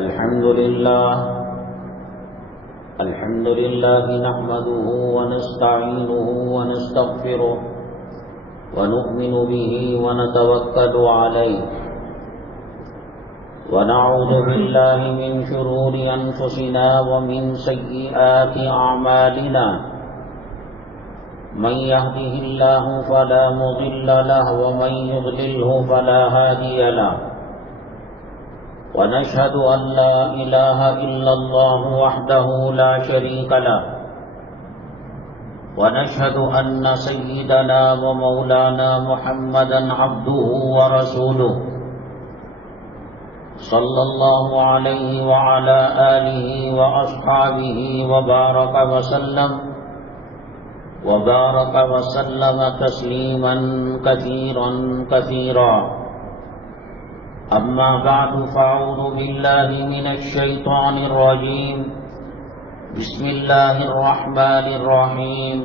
الحمد لله نحمده ونستعينه ونستغفره ونؤمن به ونتوكل عليه ونعوذ بالله من شرور أنفسنا ومن سيئات أعمالنا من يهده الله فلا مضل له ومن يضلله فلا هادي له ونشهد أن لا إله إلا الله وحده لا شريك له ونشهد أن سيدنا ومولانا محمدا عبده ورسوله صلى الله عليه وعلى آله وأصحابه وبارك وسلم تسليما كثيرا أما بعد فأعوذ بالله من الشيطان الرجيم بسم الله الرحمن الرحيم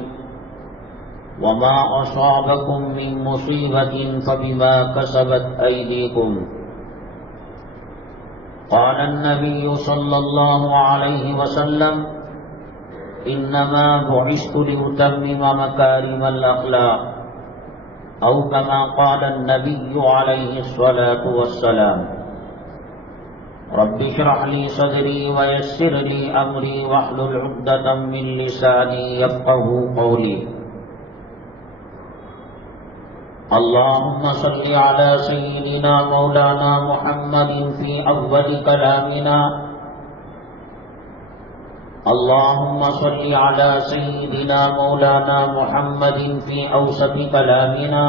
وما أصابكم من مصيبة فبما كسبت أيديكم قال النبي صلى الله عليه وسلم إنما بعثت لأتمم مكارم الأخلاق أو كما قال النبي عليه الصلاة والسلام رب اشرح لي صدري ويسر لي أمري واحلل عقدة من لساني يفقهوا قولي اللهم صل على سيدنا مولانا محمد في أول كلامنا اللهم صل على سيدنا مولانا محمد في أوسط كلامنا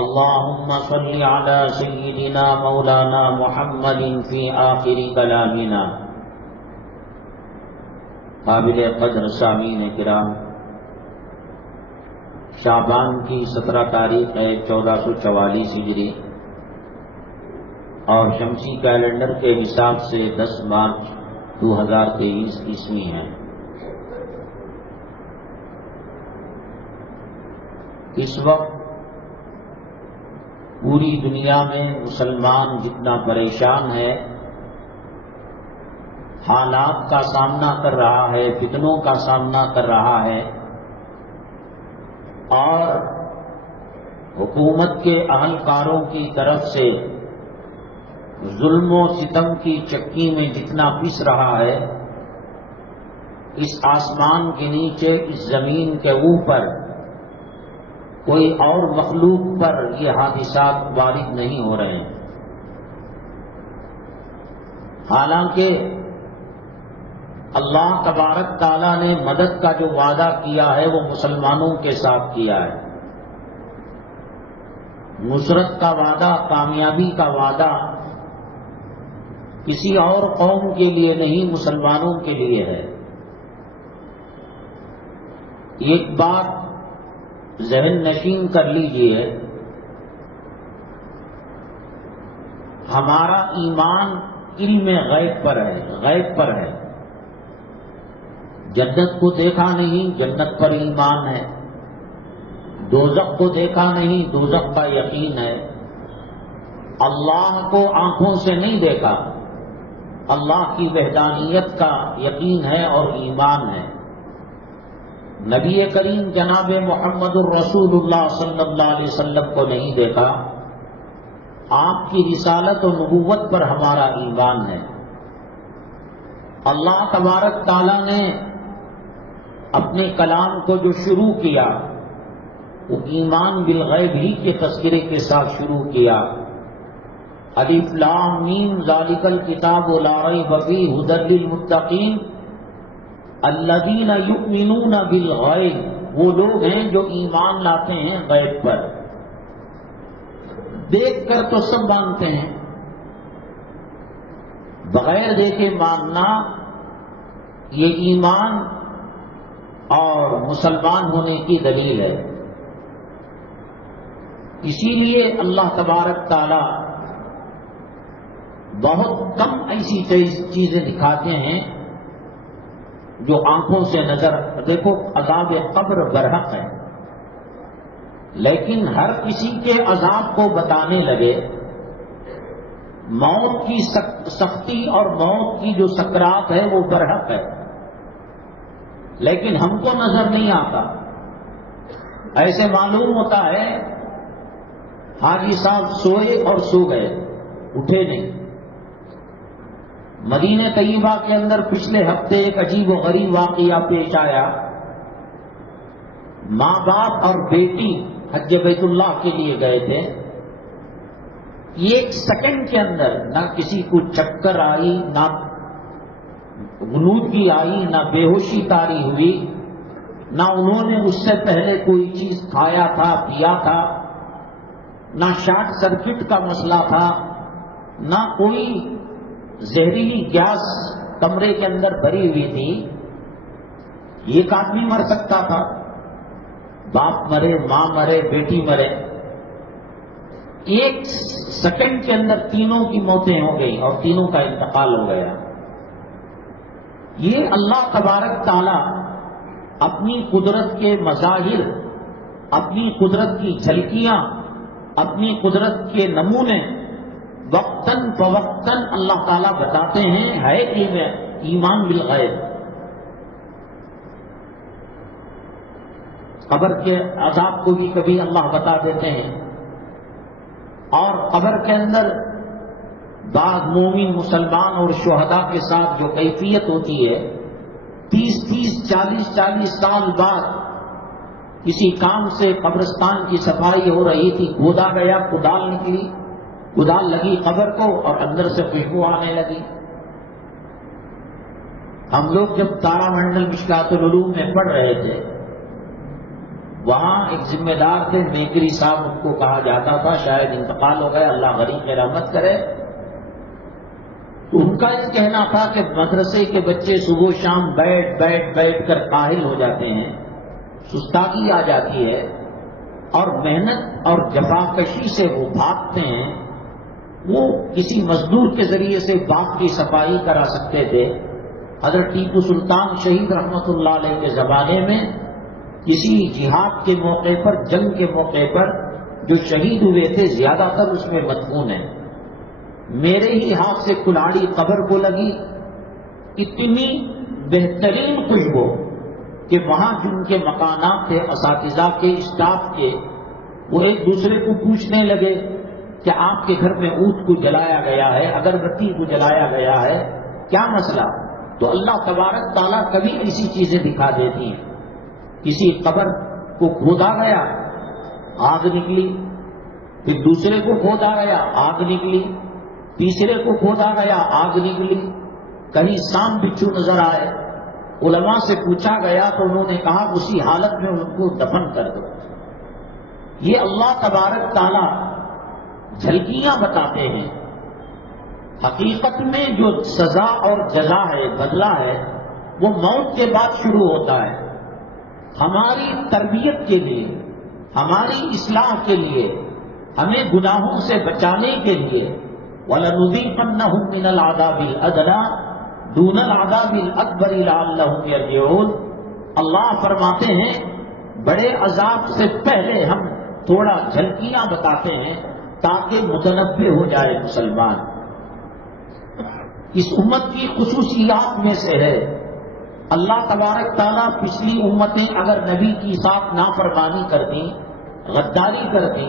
اللهم صل على سيدنا مولانا محمد في آخر كلامنا. قابل قدر سامعین کرام، شعبان کی 17 تاریخ ہے 1444 ہجری اور شمسی کیلنڈر کے حساب سے 10 مارچ 2023 عیسوی ہے. اس وقت پوری دنیا میں مسلمان جتنا پریشان ہے، حالات کا سامنا کر رہا ہے، فتنوں کا سامنا کر رہا ہے، اور حکومت کے اہلکاروں کی طرف سے ظلم و ستم کی چکی میں جتنا پس رہا ہے، اس آسمان کے نیچے، اس زمین کے اوپر کوئی اور مخلوق پر یہ حادثات وارد نہیں ہو رہے ہیں. حالانکہ اللہ تبارک تعالیٰ نے مدد کا جو وعدہ کیا ہے وہ مسلمانوں کے ساتھ کیا ہے. نصرت کا وعدہ، کامیابی کا وعدہ کسی اور قوم کے لیے نہیں، مسلمانوں کے لیے ہے. ایک بات ذہن نشین کر لیجئے، ہمارا ایمان علم غیب پر ہے، غیب پر ہے. جنت کو دیکھا نہیں، جنت پر ایمان ہے. دوزخ کو دیکھا نہیں، دوزخ کا یقین ہے. اللہ کو آنکھوں سے نہیں دیکھا، اللہ کی وحدانیت کا یقین ہے اور ایمان ہے. نبی کریم جناب محمد الرسول اللہ صلی اللہ علیہ وسلم کو نہیں دیکھا، آپ کی رسالت و نبوت پر ہمارا ایمان ہے. اللہ تبارک تعالیٰ نے اپنے کلام کو جو شروع کیا وہ ایمان بالغیب ہی کے تذکرے کے ساتھ شروع کیا. الف لام میم ذالک الکتاب لا ریب فیہ ھدی للمتقین الذین یؤمنون بالغیب، وہ لوگ ہیں جو ایمان لاتے ہیں غیب پر. دیکھ کر تو سب مانتے ہیں، بغیر دیکھے ماننا یہ ایمان اور مسلمان ہونے کی دلیل ہے. اسی لیے اللہ تبارک تعالی بہت کم ایسی چیزیں دکھاتے ہیں جو آنکھوں سے نظر. دیکھو عذاب قبر برحق ہے، لیکن ہر کسی کے عذاب کو بتانے لگے موت کی سختی اور موت کی جو سکرات ہے وہ برحق ہے، لیکن ہم کو نظر نہیں آتا۔ ایسے معلوم ہوتا ہے حاجی صاحب سوئے اور سو گئے، اٹھے نہیں۔ مدینہ طیبہ کے اندر پچھلے ہفتے ایک عجیب و غریب واقعہ پیش آیا۔ ماں باپ اور بیٹی حج بیت اللہ کے لیے گئے تھے۔ ایک سیکنڈ کے اندر نہ کسی کو چکر آئی، نہ غنودگی آئی، نہ بے ہوشی طاری ہوئی، نہ انہوں نے اس سے پہلے کوئی چیز کھایا تھا پیا تھا، نہ شارٹ سرکٹ کا مسئلہ تھا، نہ کوئی زہریلی گیس کمرے کے اندر بھری ہوئی تھی۔ ایک آدمی مر سکتا تھا، باپ مرے، ماں مرے، بیٹی مرے۔ ایک سیکنڈ کے اندر تینوں کی موتیں ہو گئی اور تینوں کا انتقال ہو گیا۔ یہ اللہ تبارک تعالی اپنی قدرت کے مظاہر، اپنی قدرت کی جھلکیاں، اپنی قدرت کے نمونے وقتاً فوقتاً اللہ تعالیٰ بتاتے ہیں۔ ہے ایمان بالغیب۔ قبر کے عذاب کو بھی کبھی اللہ بتا دیتے ہیں، اور قبر کے اندر بعض مومن مسلمان اور شہداء کے ساتھ جو کیفیت ہوتی ہے، 30 40 سال بعد کسی کام سے قبرستان کی صفائی ہو رہی تھی، کھودا گیا، کدال نکلی، کدال لگی قبر کو اور اندر سے خوشبو آنے لگی۔ ہم لوگ جب تارا منڈل مشکات العلوم میں پڑھ رہے تھے، وہاں ایک ذمہ دار تھے میکری صاحب، ان کو کہا جاتا تھا، شاید انتقال ہو گیا، اللہ غریق رحمت کرے۔ تو ان کا یہ کہنا تھا کہ مدرسے کے بچے صبح شام بیٹھ کر کاہل ہو جاتے ہیں، سستاگی آ جاتی ہے، اور محنت اور جفاکشی سے وہ بھاگتے ہیں۔ وہ کسی مزدور کے ذریعے سے باغ کی صفائی کرا سکتے تھے۔ حضرت ٹیپو سلطان شہید رحمت اللہ علیہ کے زمانے میں کسی جہاد کے موقع پر، جنگ کے موقع پر جو شہید ہوئے تھے زیادہ تر اس میں مدفون ہیں۔ میرے ہی ہاتھ سے کلاڑی قبر کو لگی، اتنی بہترین خوشبو کہ وہاں جن کے مکانات تھے، اساتذہ کے، اسٹاف کے، وہ ایک دوسرے کو پوچھنے لگے کہ آپ کے گھر میں اونٹ کو جلایا گیا ہے، اگربتی کو جلایا گیا ہے، کیا مسئلہ؟ تو اللہ تبارک تعالیٰ کبھی ایسی چیزیں دکھا دیتی ہیں۔ کسی قبر کو کھودا گیا، آگ نکلی، پھر دوسرے کو کھودا گیا، آگ نکلی، تیسرے کو کھودا گیا، آگ نکلی، کہیں سام بچھو نظر آئے۔ علماء سے پوچھا گیا تو انہوں نے کہا اسی حالت میں ان کو دفن کر دو۔ یہ اللہ تبارک تعالیٰ جھلکیاں بتاتے ہیں۔ حقیقت میں جو سزا اور جزا ہے، بدلہ ہے، وہ موت کے بعد شروع ہوتا ہے۔ ہماری تربیت کے لیے، ہماری اصلاح کے لیے، ہمیں گناہوں سے بچانے کے لیے وَلَنُذِيقَنَّهُم مِّنَ الْعَذَابِ الْأَدْنَىٰ دُونَ الْعَذَابِ الْأَكْبَرِ لَعَلَّهُمْ يَرْجِعُونَ۔ اللہ فرماتے ہیں بڑے عذاب سے پہلے ہم تھوڑا جھلکیاں بتاتے ہیں تاکہ متنبہ ہو جائے مسلمان۔ اس امت کی خصوصیات میں سے ہے، اللہ تبارک تعالیٰ پچھلی امتیں اگر نبی کی ساتھ نافرمانی کرتی، غداری کرتی،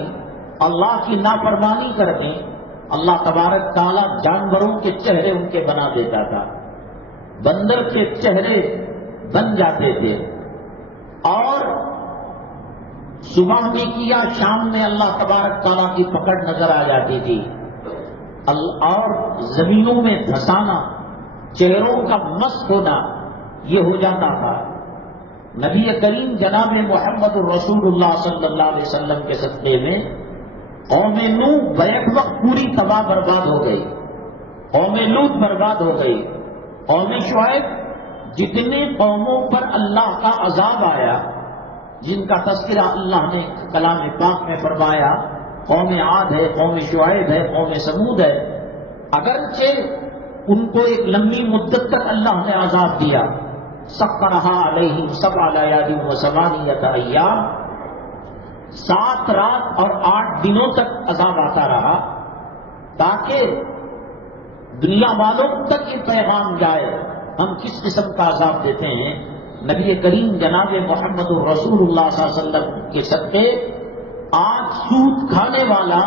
اللہ کی نافرمانی کرتی، اللہ تبارک تعالیٰ جانوروں کے چہرے ان کے بنا دیتا تھا، بندر کے چہرے بن جاتے تھے، اور صبح میں کیا شام میں اللہ تبارک تعالیٰ کی پکڑ نظر آ جاتی تھی، اور زمینوں میں دھسانا، چہروں کا مسخ ہونا یہ ہو جاتا تھا۔ نبی کریم جناب محمد الرسول اللہ صلی اللہ علیہ وسلم کے صدقے میں قوم نوح بیک وقت پوری تباہ برباد ہو گئی، قوم لوط برباد ہو گئی، قوم شعیب، جتنے قوموں پر اللہ کا عذاب آیا، جن کا تذکرہ اللہ نے کلام پاک میں فرمایا، قوم عاد ہے، قوم شعیب ہے، قوم سمود ہے، اگرچہ ان کو ایک لمبی مدت تک اللہ نے عذاب دیا، سخرها علیہم 7 لیال و 8 ایام، 7 رات اور 8 دنوں تک عذاب آتا رہا، تاکہ دنیا والوں تک یہ پیغام جائے ہم کس قسم کا عذاب دیتے ہیں. نبی کریم جناب محمد الرسول اللہ صلی اللہ علیہ وسلم کے صدقے آج سود کھانے والا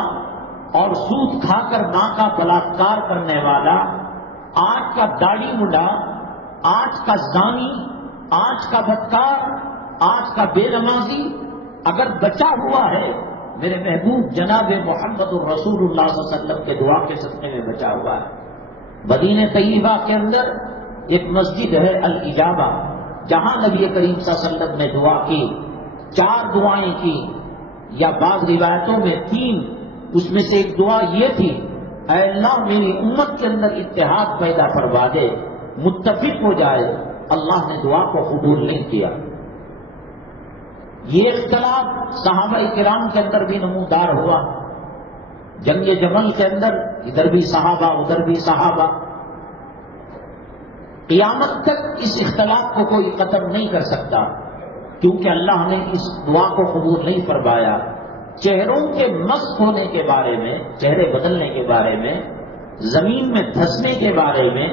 اور سود کھا کر ماں کا بلاత్కాر کرنے والا، آج کا داڑھی منڈا، آج کا زانی، آج کا بدکار، آج کا بے نمازی اگر بچا ہوا ہے، میرے محبوب جناب محمد الرسول اللہ صلی اللہ علیہ وسلم کے دعا کے صدقے میں بچا ہوا ہے. مدینہ طیبہ کے اندر ایک مسجد ہے الاجابہ، جہاں نبی کریم صلی اللہ علیہ وسلم نے دعا کی، 4 دعائیں کی یا بعض روایتوں میں 3. اس میں سے ایک دعا یہ تھی، اے اللہ میری امت کے اندر اتحاد پیدا فرما دے، متفق ہو جائے. اللہ نے دعا کو قبول نہیں کیا. یہ اختلاف صحابہ کرام کے اندر بھی نمودار ہوا. جنگ جمل کے اندر ادھر بھی صحابہ ادھر بھی صحابہ. قیامت تک اس اختلاف کو کوئی ختم نہیں کر سکتا، کیونکہ اللہ نے اس دعا کو قبول نہیں فرمایا. چہروں کے مسخ ہونے کے بارے میں، چہرے بدلنے کے بارے میں، زمین میں دھسنے کے بارے میں،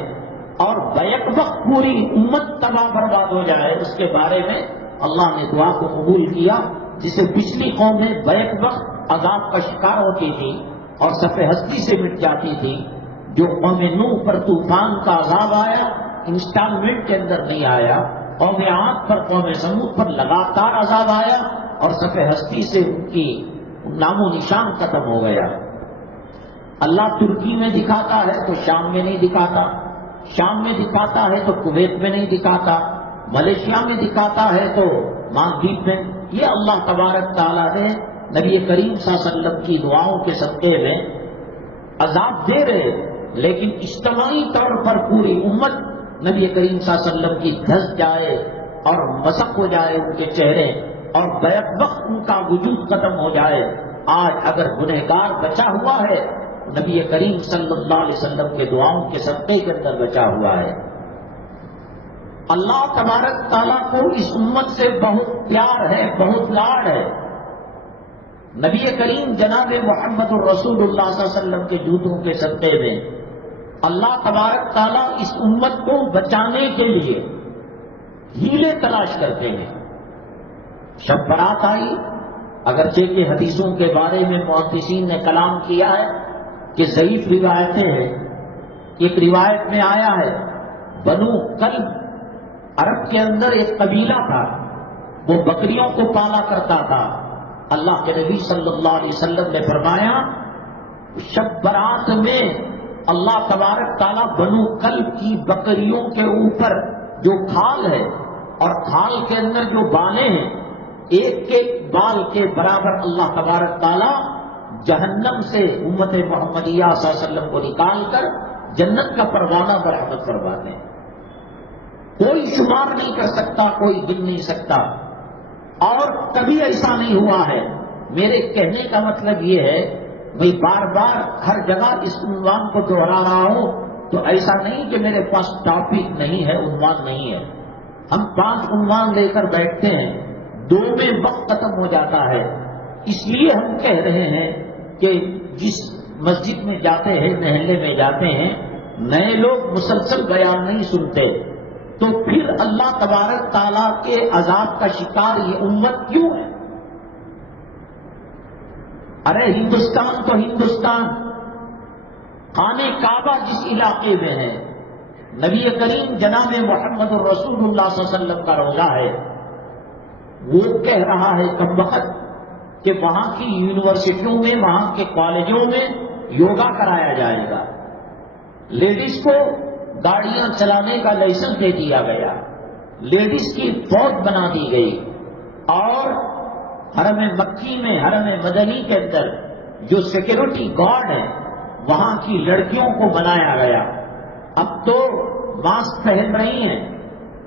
اور بیک وقت پوری امت تباہ برباد ہو جائے اس کے بارے میں اللہ نے دعا کو قبول کیا. جسے پچھلی قومیں بیک وقت عذاب کا شکار ہوتی تھی اور صف ہستی سے مٹ جاتی تھی، جو قوم نوح پر طوفان کا عذاب آیا انسٹالمنٹ کے اندر نہیں آیا، قوم عاد پر قوم سمود پر لگاتار عذاب آیا اور صف ہستی سے ان کی نام و نشان ختم ہو گیا. اللہ ترکی میں دکھاتا ہے تو شام میں نہیں دکھاتا، شام میں دکھاتا ہے تو کویت میں نہیں دکھاتا، ملیشیا میں دکھاتا ہے تو مالدیپ میں. یہ اللہ تبارک تعالیٰ نے نبی کریم صلی اللہ علیہ وسلم کی دعاؤں کے صدقے میں عذاب دے رہے، لیکن اجتماعی طور پر پوری امت نبی کریم صلی اللہ علیہ وسلم کی دھس جائے اور مسخ ہو جائے ان کے چہرے اور بیک وقت ان کا وجود ختم ہو جائے. آج اگر گنہگار بچا ہوا ہے، نبی کریم صلی اللہ علیہ وسلم کے دعاؤں کے صدقے کے اندر بچا ہوا ہے. اللہ تبارک تعالیٰ کو اس امت سے بہت پیار ہے، بہت لاڈ ہے. نبی کریم جناب محمد الرسول اللہ صلی اللہ علیہ وسلم کے جوتوں کے صدقے میں اللہ تبارک تعالیٰ اس امت کو بچانے کے لیے ہیلے تلاش کرتے ہیں. شب برات آئی، اگرچہ کہ حدیثوں کے بارے میں محدثین نے کلام کیا ہے کہ ضعیف روایتیں ہیں. ایک روایت میں آیا ہے بنو کلب عرب کے اندر ایک قبیلہ تھا، وہ بکریوں کو پالا کرتا تھا. اللہ کے نبی صلی اللہ علیہ وسلم نے فرمایا شب برات میں اللہ تبارک تعالیٰ بنو کلب کی بکریوں کے اوپر جو کھال ہے اور کھال کے اندر جو بانے ہیں، ایک ایک بال کے برابر اللہ تبارک تعالیٰ جہنم سے امت محمدیہ صلی اللہ علیہ وسلم کو نکال کر جنت کا پروانہ برآمد کرواتے ہیں. کوئی شمار نہیں کر سکتا، کوئی گن نہیں سکتا، اور کبھی ایسا نہیں ہوا ہے. میرے کہنے کا مطلب یہ ہے، میں بار بار ہر جگہ اس عنوان کو دہرا رہا ہوں تو ایسا نہیں کہ میرے پاس ٹاپک نہیں ہے، عنوان نہیں ہے. ہم 5 عنوان لے کر بیٹھتے ہیں، 2 میں وقت ختم ہو جاتا ہے. اس لیے ہم کہہ رہے ہیں کہ جس مسجد میں جاتے ہیں، محلے میں جاتے ہیں، نئے لوگ مسلسل بیان نہیں سنتے، تو پھر اللہ تبارک تعالیٰ کے عذاب کا شکار یہ امت کیوں ہے؟ ارے ہندوستان تو ہندوستان، خانہ کعبہ جس علاقے میں ہے، نبی کریم جناب محمد الرسول اللہ صلی اللہ علیہ وسلم کا روضہ ہے، وہ کہہ رہا ہے کم وقت کہ وہاں کی یونیورسٹیوں میں، وہاں کے کالجوں میں یوگا کرایا جائے گا. لیڈیز کو گاڑیاں چلانے کا لائسنس دے دیا گیا، لیڈیز کی فوج بنا دی گئی، اور حرم مکی میں، حرم مدنی کے اندر جو سیکورٹی گارڈ ہیں وہاں کی لڑکیوں کو بنایا گیا. اب تو ماسک پہن رہی ہیں.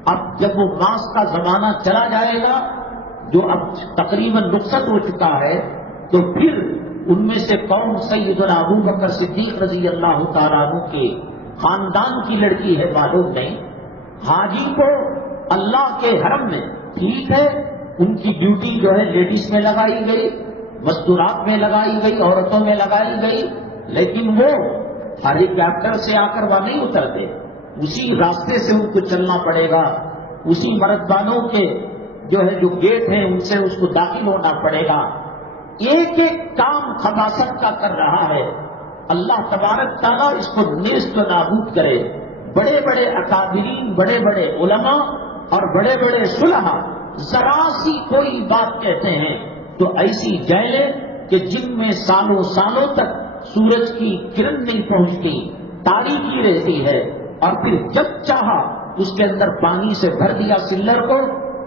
اب جب وہ ماسک کا زمانہ چلا جائے گا، جو اب تقریباً رخصت ہو چکا ہے، تو پھر ان میں سے کون سیدنا ابو بکر صدیق رضی اللہ تعالیٰ عنہ کے خاندان کی لڑکی ہے معلوم نہیں. حاجی کو اللہ کے حرم میں، ٹھیک ہے ان کی ڈیوٹی جو ہے لیڈیز میں لگائی گئی، مستورات میں لگائی گئی، عورتوں میں لگائی گئی، لیکن وہ ہیلی کاپٹر سے آ کر وہاں نہیں اترتے، اسی راستے سے ان کو چلنا پڑے گا، اسی مردانوں کے جو گیٹ ہیں ان سے اس کو داخل ہونا پڑے گا. ایک ایک کام خباثت کا کر رہا ہے. اللہ تبارک تعالیٰ اس کو نیست و نابود کرے. بڑے بڑے اکابرین، بڑے بڑے علماء اور بڑے بڑے صلحاء ذرا سی کوئی بات کہتے ہیں تو ایسی جیلیں کہ جن میں سالوں سالوں تک سورج کی کرن نہیں پہنچتی، تاریکی رہتی ہے، اور پھر جب چاہا اس کے اندر پانی سے بھر دیا سلر کو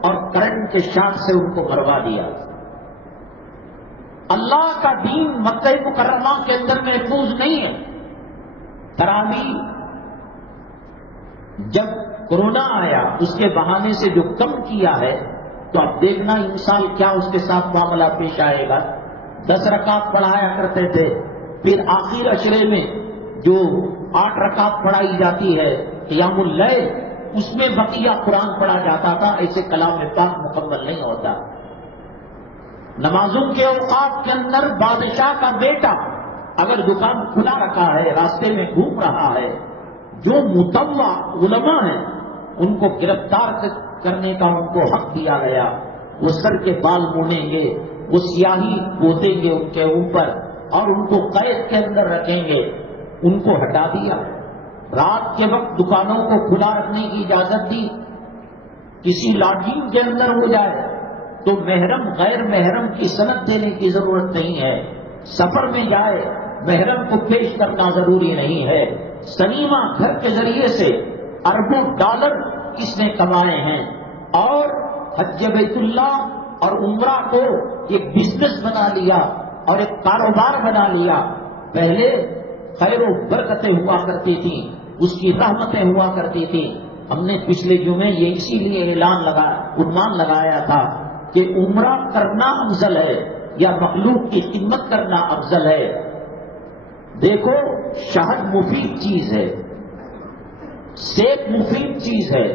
اور کرنٹ کے شاٹ سے ان کو مروا دیا. اللہ کا دین مکہ مکرمہ کے اندر محفوظ نہیں ہے. تراویح جب کورونا آیا اس کے بہانے سے جو کم کیا ہے تو اب دیکھنا انسان کیا اس کے ساتھ معاملہ پیش آئے گا. 10 رکعت پڑھایا کرتے تھے، پھر آخر عشرے میں جو 8 رکعت پڑھائی جاتی ہے قیام اللیل، اس میں بقیہ قرآن پڑھا جاتا تھا. ایسے کلام پاک مکمل نہیں ہوتا. نمازوں کے اوقات کے اندر بادشاہ کا بیٹا اگر دکان کھلا رکھا ہے، راستے میں گھوم رہا ہے، جو متوع علماء ہیں ان کو گرفتار کرنے کا ان کو حق دیا گیا. وہ سر کے بال مونیں گے، وہ سیاہی پوتیں گے ان کے اوپر اور ان کو قید کے اندر رکھیں گے. ان کو ہٹا دیا. رات کے وقت دکانوں کو کھلا رکھنے کی اجازت دی. کسی لاڈجنگ کے اندر ہو جائے تو محرم غیر محرم کی سند دینے کی ضرورت نہیں ہے. سفر میں جائے محرم کو پیش کرنا ضروری نہیں ہے. سنیما گھر کے ذریعے سے اربوں ڈالر اس نے کمائے ہیں اور حج بیت اللہ اور عمرہ کو ایک بزنس بنا لیا اور ایک کاروبار بنا لیا. پہلے خیر و برکتیں ہوا کرتی تھیں، اس کی رحمتیں ہوا کرتی تھیں. ہم نے پچھلے جمعے یہ اسی لیے عنوان لگایا تھا کہ عمرہ کرنا افضل ہے یا مخلوق کی خدمت کرنا افضل ہے. دیکھو شہد مفید چیز ہے، سیب مفید چیز ہے،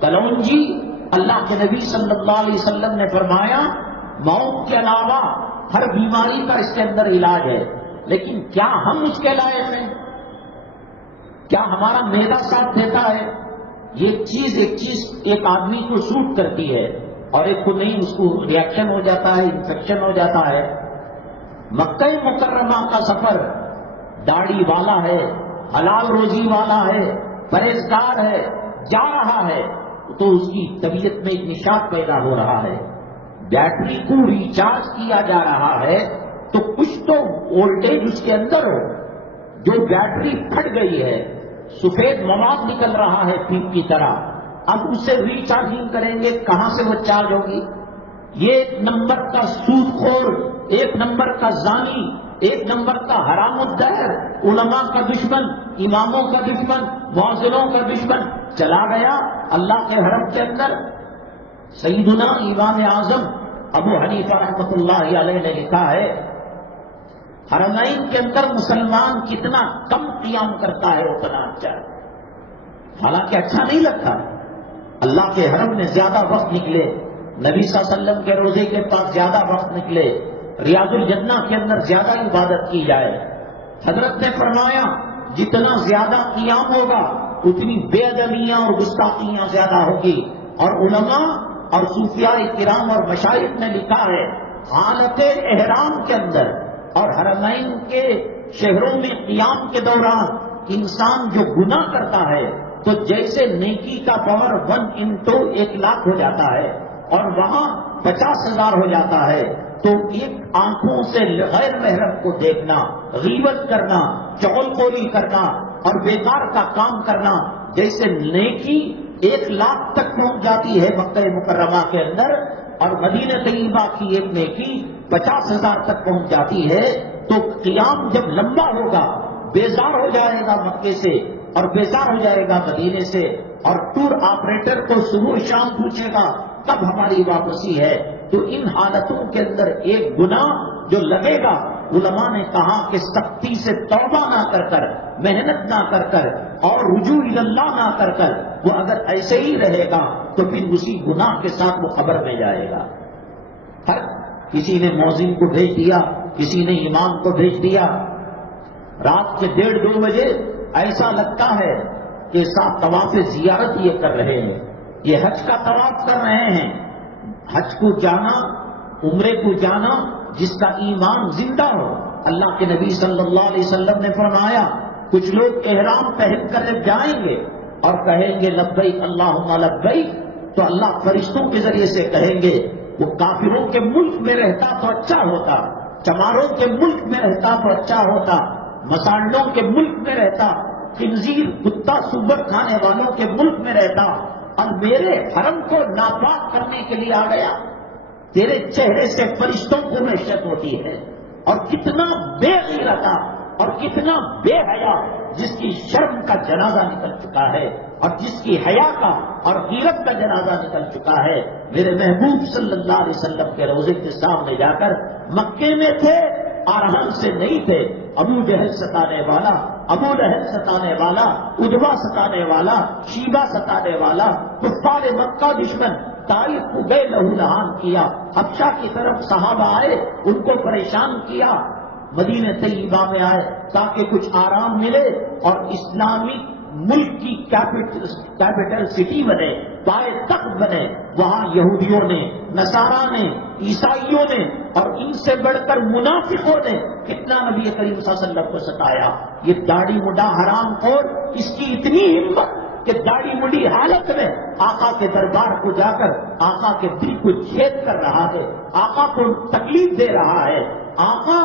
کلونجی اللہ کے نبی صلی اللہ علیہ وسلم نے فرمایا موت کے علاوہ ہر بیماری کا اس کے اندر علاج ہے. لیکن کیا ہم اس کے لائق ہیں؟ کیا ہمارا معدہ ساتھ دیتا ہے؟ یہ چیز ایک آدمی کو سوٹ کرتی ہے اور ایک کو نہیں، اس کو ریئیکشن ہو جاتا ہے، انفیکشن ہو جاتا ہے. مکہ مکرمہ کا سفر داڑھی والا ہے، حلال روزی والا ہے، پرہیزگار ہے، جا رہا ہے تو اس کی طبیعت میں ایک نشاط پیدا ہو رہا ہے. بیٹری کو ریچارج کیا جا رہا ہے تو کچھ تو وولٹیج اس کے اندر ہو. جو بیٹری پھٹ گئی ہے، سفید مواد نکل رہا ہے پیپ کی طرح، اب اسے ریچارجنگ کریں گے کہاں سے وہ چارج ہوگی؟ یہ ایک نمبر کا سود خور، ایک نمبر کا زانی، ایک نمبر کا حرام الدہر، علماء کا دشمن، اماموں کا دشمن، مؤذنوں کا دشمن چلا گیا اللہ کے حرم کے اندر. سیدنا امام اعظم ابو حنیفہ رحمۃ اللہ علیہ نے لکھا ہے حرمین کے اندر مسلمان کتنا کم قیام کرتا ہے اتنا اچھا. حالانکہ اچھا نہیں لگتا. اللہ کے حرم میں زیادہ وقت نکلے، نبی صلی اللہ علیہ وسلم کے روزے کے پاس زیادہ وقت نکلے، ریاض الجنہ کے اندر زیادہ عبادت کی جائے. حضرت نے فرمایا جتنا زیادہ قیام ہوگا اتنی بے ادبیاں اور گستاخیاں زیادہ ہوگی. اور علماء اور صوفیاء کرام اور مشائخ نے لکھا ہے حالت احرام کے اندر اور حرمین کے شہروں میں قیام کے دوران انسان جو گناہ کرتا ہے تو جیسے نیکی کا پاور 1 ہو جاتا ہے اور وہاں 50,000 ہو جاتا ہے. تو ایک آنکھوں سے غیر محرم کو دیکھنا، غیبت کرنا، چغل خوری کرنا اور بیکار کا کام کرنا، جیسے نیکی 1,00,000 تک پہنچ جاتی ہے مکہ مکرمہ کے اندر اور مدینہ طیبہ کی ایک نیکی 50,000 تک پہنچ جاتی ہے. تو قیام جب لمبا ہوگا بیزار ہو جائے گا مکے سے اور بیزار ہو جائے گا مدینے سے، اور ٹور آپریٹر کو صبح شام پوچھے گا کب ہماری واپسی ہے. تو ان حالتوں کے اندر ایک گناہ جو لگے گا، علماء نے کہا کہ سختی سے توبہ نہ کر کر، محنت نہ کر کر اور رجوع اللہ نہ کر کر وہ اگر ایسے ہی رہے گا تو پھر اسی گناہ کے ساتھ وہ قبر میں جائے گا. ہر کسی نے مؤذن کو بھیج دیا، کسی نے امام کو بھیج دیا. رات کے 1:30-2 بجے ایسا لگتا ہے کہ ساتھ طواف زیارت یہ کر رہے ہیں، یہ حج کا طواف کر رہے ہیں۔ حج کو جانا، عمرے کو جانا، جس کا ایمان زندہ ہو۔ اللہ کے نبی صلی اللہ علیہ وسلم نے فرمایا کچھ لوگ احرام پہن کر جب جائیں گے اور کہیں گے لبیک اللہم لبیک، تو اللہ فرشتوں کے ذریعے سے کہیں گے وہ کافروں کے ملک میں رہتا تو اچھا ہوتا، چماروں کے ملک میں رہتا تو اچھا ہوتا، مسانڈوں کے ملک میں رہتا، خنزیر کتا سور کھانے والوں کے ملک میں رہتا، اور میرے حرم کو ناپاک کرنے کے لیے آ گیا۔ تیرے چہرے سے فرشتوں کو وحشت ہوتی ہے، اور کتنا بے غیرتا اور کتنا بے حیا، جس کی شرم کا جنازہ نکل چکا ہے اور جس کی حیا کا اور غیرت کا جنازہ نکل چکا ہے۔ میرے محبوب صلی اللہ علیہ وسلم کے روضے کے سامنے جا کر مکے میں تھے، آرحم سے نہیں تھے، ابو جہل ستانے والا، ابو لہب ستانے والا، ادبا ستانے والا، شیبہ ستانے والا، کفار مکہ دشمن طائف کو بے لہو لہان کیا، حبشہ کی طرف صحابہ آئے، ان کو پریشان کیا، مدینہ طیبہ میں آئے تاکہ کچھ آرام ملے اور اسلامی ملک کی کیپٹل سٹی بنے، پائے تخت بنے۔ وہاں یہودیوں نے، نصارہ نے، عیسائیوں نے اور ان سے بڑھ کر منافقوں نے کتنا نبی کریم صلی اللہ علیہ وسلم کو ستایا۔ یہ داڑھی مڈا حرام خور، اس کی اتنی ہمت کہ داڑھی مڈی حالت میں آقا کے دربار کو جا کر آقا کے دل کو چھید کر رہا ہے، آقا کو تکلیف دے رہا ہے۔ آقا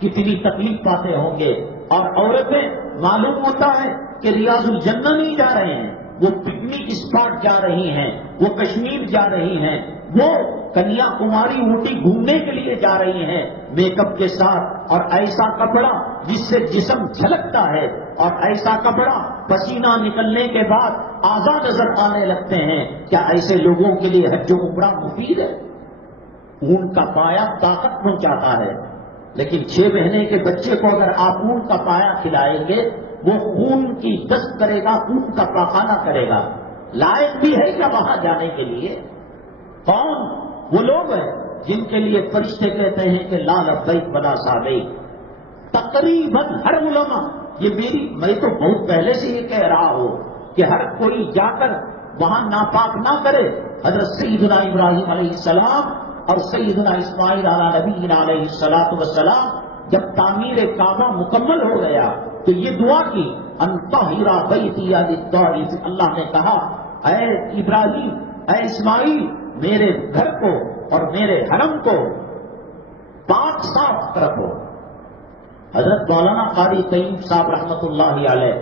کتنی تکلیف پاتے ہوں گے، اور عورتیں معلوم ہوتا ہے کہ ریاض الجنہ نہیں جا رہے ہیں، وہ پکنک اسپاٹ جا رہی ہیں، وہ کشمیر جا رہی ہیں، وہ کنیا کماری اوٹی گھومنے کے لیے جا رہی ہیں، میک اپ کے ساتھ، اور ایسا کپڑا جس سے جسم جھلکتا ہے، اور ایسا کپڑا پسینہ نکلنے کے بعد اعضاء نظر آنے لگتے ہیں۔ کیا ایسے لوگوں کے لیے حج و عمرہ مفید ہے؟ اون کا پایا طاقت پہنچاتا ہے، لیکن 6 مہینے کے بچے کو اگر آپ اون کا پایا کھلائیں گے، وہ خون کی دست کرے گا، خون کا پاخانہ کرے گا۔ لائق بھی ہے کیا وہاں جانے کے لیے؟ کون وہ لوگ ہیں جن کے لیے فرشتے کہتے ہیں کہ لا لبیک ولا سعدیک؟ تقریباً ہر علماء، یہ میں تو بہت پہلے سے یہ کہہ رہا ہوں کہ ہر کوئی جا کر وہاں ناپاک نہ کرے۔ حضرت سیدنا ابراہیم علیہ السلام اور سیدنا اسماعیل علیہ نبی علیہ الصلوۃ والسلام جب تعمیر کعبہ مکمل ہو گیا تو یہ دعا کی ان طہر بیتی للطائفین، اللہ نے کہا اے ابراہیم، اے اسماعیل، میرے گھر کو اور میرے حرم کو پاک صاف رکھو۔ حضرت مولانا قاری طیب صاحب رحمۃ اللہ علیہ،